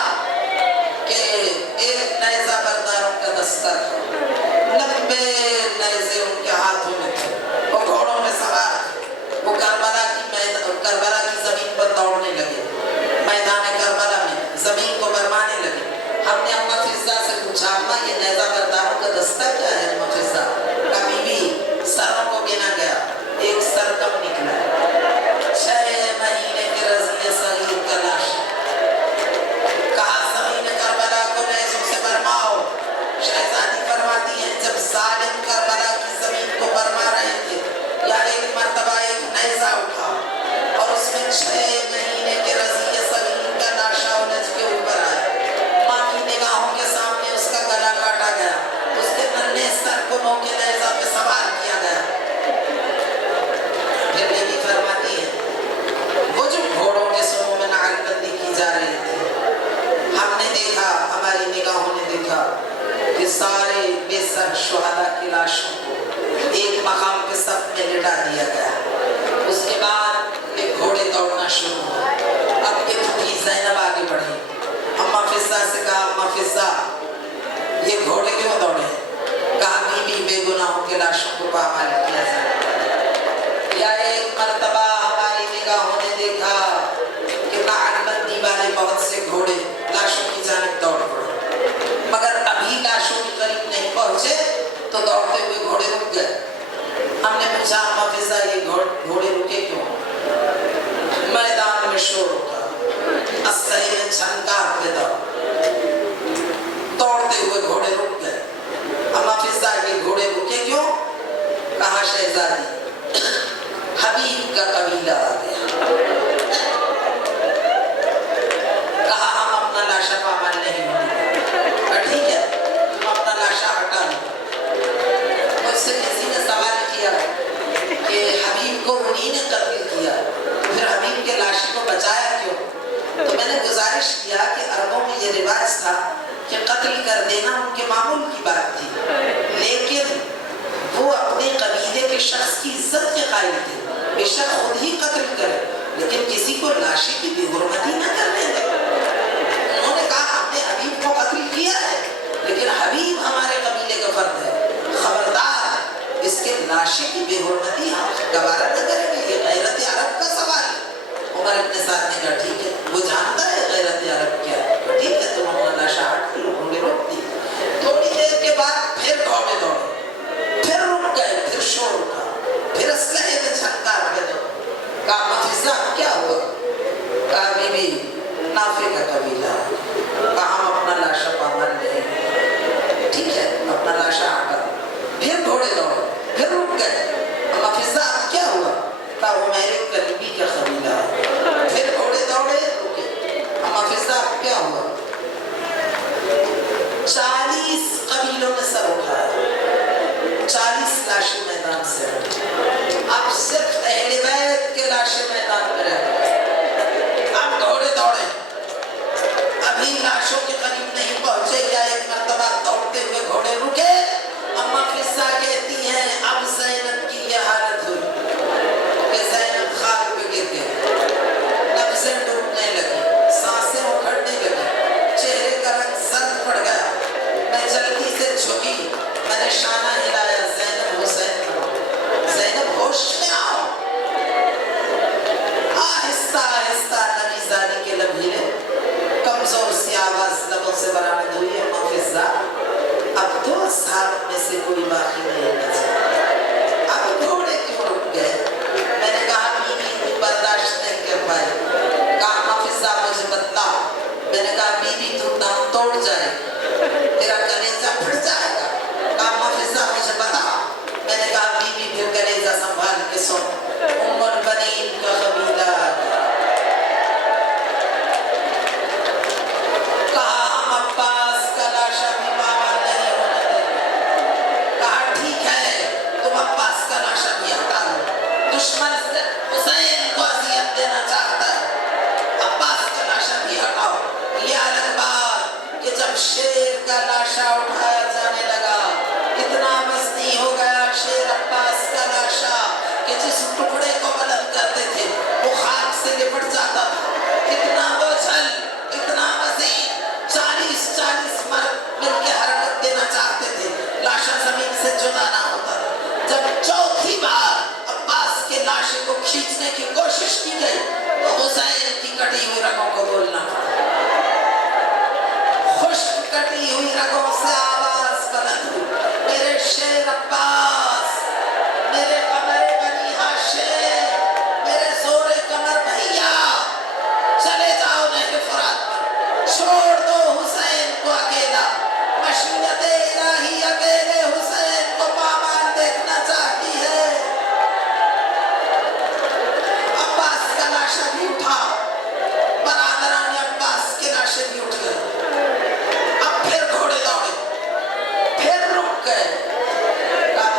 دیکھا, ہماری نگاہوں نے دیکھا کہ سارے بے سر شہداء کی لاشوں کو ایک مقام کے صف میں لٹا دیا گیا. اس کے بعد ایک گھوڑے دوڑنا شروع ہوا. اب یہ پھوپھی زینب آگے بڑھی, اماں فضہ سے کہا, اماں فضہ یہ گھوڑے کیوں دوڑے؟ کہا بی بے گناہوں کے لاشوں کو پامال کیا جائے. یا ایک مرتبہ ہماری نگاہوں نے دیکھا کہ نعل بندی والے بہت سے گھوڑے لاشوں کی جانب دوڑ پڑے, مگر ابھی لاشوں کے قریب نہیں پہنچے تو دوڑتے ہوئے گھوڑے رک گئے. ہم نے پوچھا اماں فضہ یہ گھوڑے رکے کیوں؟ میدان میں شور اٹھا, اسلحے میں چھنکار پیدا, دوڑتے ہوئے گھوڑے رک گئے. اماں فضہ کے گھوڑے رکے کیوں؟ کہا شہزادی حبیب کا قبیلہ آ گیا. کہا ہم اپنا لاشا پامال نہیں ہونے, ٹھیک ہے ہم اپنا لاشا ہٹا لیں. مجھ سے کسی نے سوال کیا کہ حبیب کو انہی نے قتل کیا, پھر حبیب کے لاشے کو بچایا کیوں؟ تو میں نے گزارش کیا کہ عربوں میں یہ رواج تھا کہ قتل کر دینا ان کے معمول کی بات تھی, لیکن وہ اپنے قبیلے کے شخص کی عزت کے قائل تھے. بے شک خود ہی قتل کرے لیکن کسی کو لاشے کی بے حرمتی نہ کرنے دے. انہوں نے کہا ہم نے حبیب کو قتل کیا ہے لیکن حبیب ہمارے قبیلے کا فرد ہے, خبردار اس کے لاشے کی بے حرمتی ہم گوارا نہ کریں گے, یہ غیرت عرب کا سوال ہے. عمر ابن سعد نے کہا ٹھیک ہے, وہ جانتا ہے غیرت عرب کیا ہے, ٹھیک ہے تم اپنا لاشا ہٹ لو. انہوں نے روک دی. تھوڑی دیر کے بعد پھر گھوڑے دوڑے, پھر رک گئے, پھر شور اٹھا, پھر اسلحے میں چھنکار پیدا. کہا اماں فضہ کیا ہوا؟ کہا بی بی نافع کا قبیلہ ہے. کہا ہم اپنا لاشا پامال نہیں, ٹھیک ہے اپنا لاشا ہٹا. پھر گھوڑے دوڑے, پھر رک گئے. اماں فضہ کیا ہوا؟ کہا وہ میرے قریبی کا قبیلہ ہے. پھر گھوڑے دوڑے, رکے. اماں فضہ کیا ہوا؟ 40 قبیلوں نے سر اٹھایا, 40 لاشیں میدان سے ہٹی. اب صرف اہل بیت کے لاشیں میدان میں رہ گئے. اب گھوڑے دوڑے, ابھی لاشوں کے قریب نہیں پہنچے, یا ایک مرتبہ دوڑتے ہوئے گھوڑے رکے. اماں فضہ کہتی ہیں اب زینب کی یہ حالت ہوئی کہ زینب خاک پہ گر گئی, نبضیں ڈوبنے لگی, سانسیں اکھڑنے لگی, چہرے کا رنگ زرد پڑ گیا. میں جلدی سے جھکی, میں نے شانہ ہلایا, زینب حسین بنو, زینب ہوش میں آؤ. آہستہ آہستہ نبی زادی کے لب ہلے, کمزور سی آواز لبوں سے برآمد ہوئی, اماں فضہ اب تو اصحاب میں سے کوئی باقی نہیں بچا. اب گھوڑے کیوں رک گئے؟ میں نے کہا بی بی تو برداشت نہیں کر پائے. کہا اماں فضہ مجھے بتلا. میں نے کہا بی بی تو دم توڑ جائے, تیرا کلیجہ پھٹ جائے گا. کہا اماں فضہ مجھے بتا. میں نے کہا بی بی پھر کلیجہ سنبھال کے سن, ام البنین کا قبیلہ آ گیا. کہا ہم عباس کا لاشا بھی پامال نہیں ہونے دیں گے. کہا ٹھیک ہے تم عباس کا لاشا بھی ہٹا لو. دشمن حسین کو اذیت دینا چاہتا ہے, عباس کا لاشا بھی ہٹاؤ. یہ الگ بات کہ جب شیر کا لاشا اٹھایا جانے لگا, اتنا وزنی ہو گیا شیر عباس کا لاشا کہ جس ٹکڑے کو بلند کرتے تھے وہ خاک سے لپٹ جاتا تھا. اتنا بوجھل, اتنا وزین, 40 مرد مل کے حرکت دینا چاہتے تھے, لاشا زمین سے جدا نہ ہوتا تھا. جب چوتھی بار عباس کے لاشے کو کھینچنے کی کوشش کی گئی تو حسین کی کٹی ہوئی رگوں کو بولنا پڑا. خشک کٹی ہوئی رگوں سے آواز بلند ہوئی, میرے شیر عباس, میرے قمر بنی ہاشم, میرے زور قمر بھیا, چلے جاؤ نہر فرات پر, چھوڑ دو حسین کو اکیلا. مشیت الہی اکیلے حسین کو پامال دیکھنا چاہتی ہے. عباس کا لاشا بھی اٹھا, برادران عباس کے لاشے بھی اٹھ گئے. اب پھر گھوڑے دوڑے, پھر رک گئے. کہا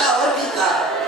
بادشاہ اور بھی تھا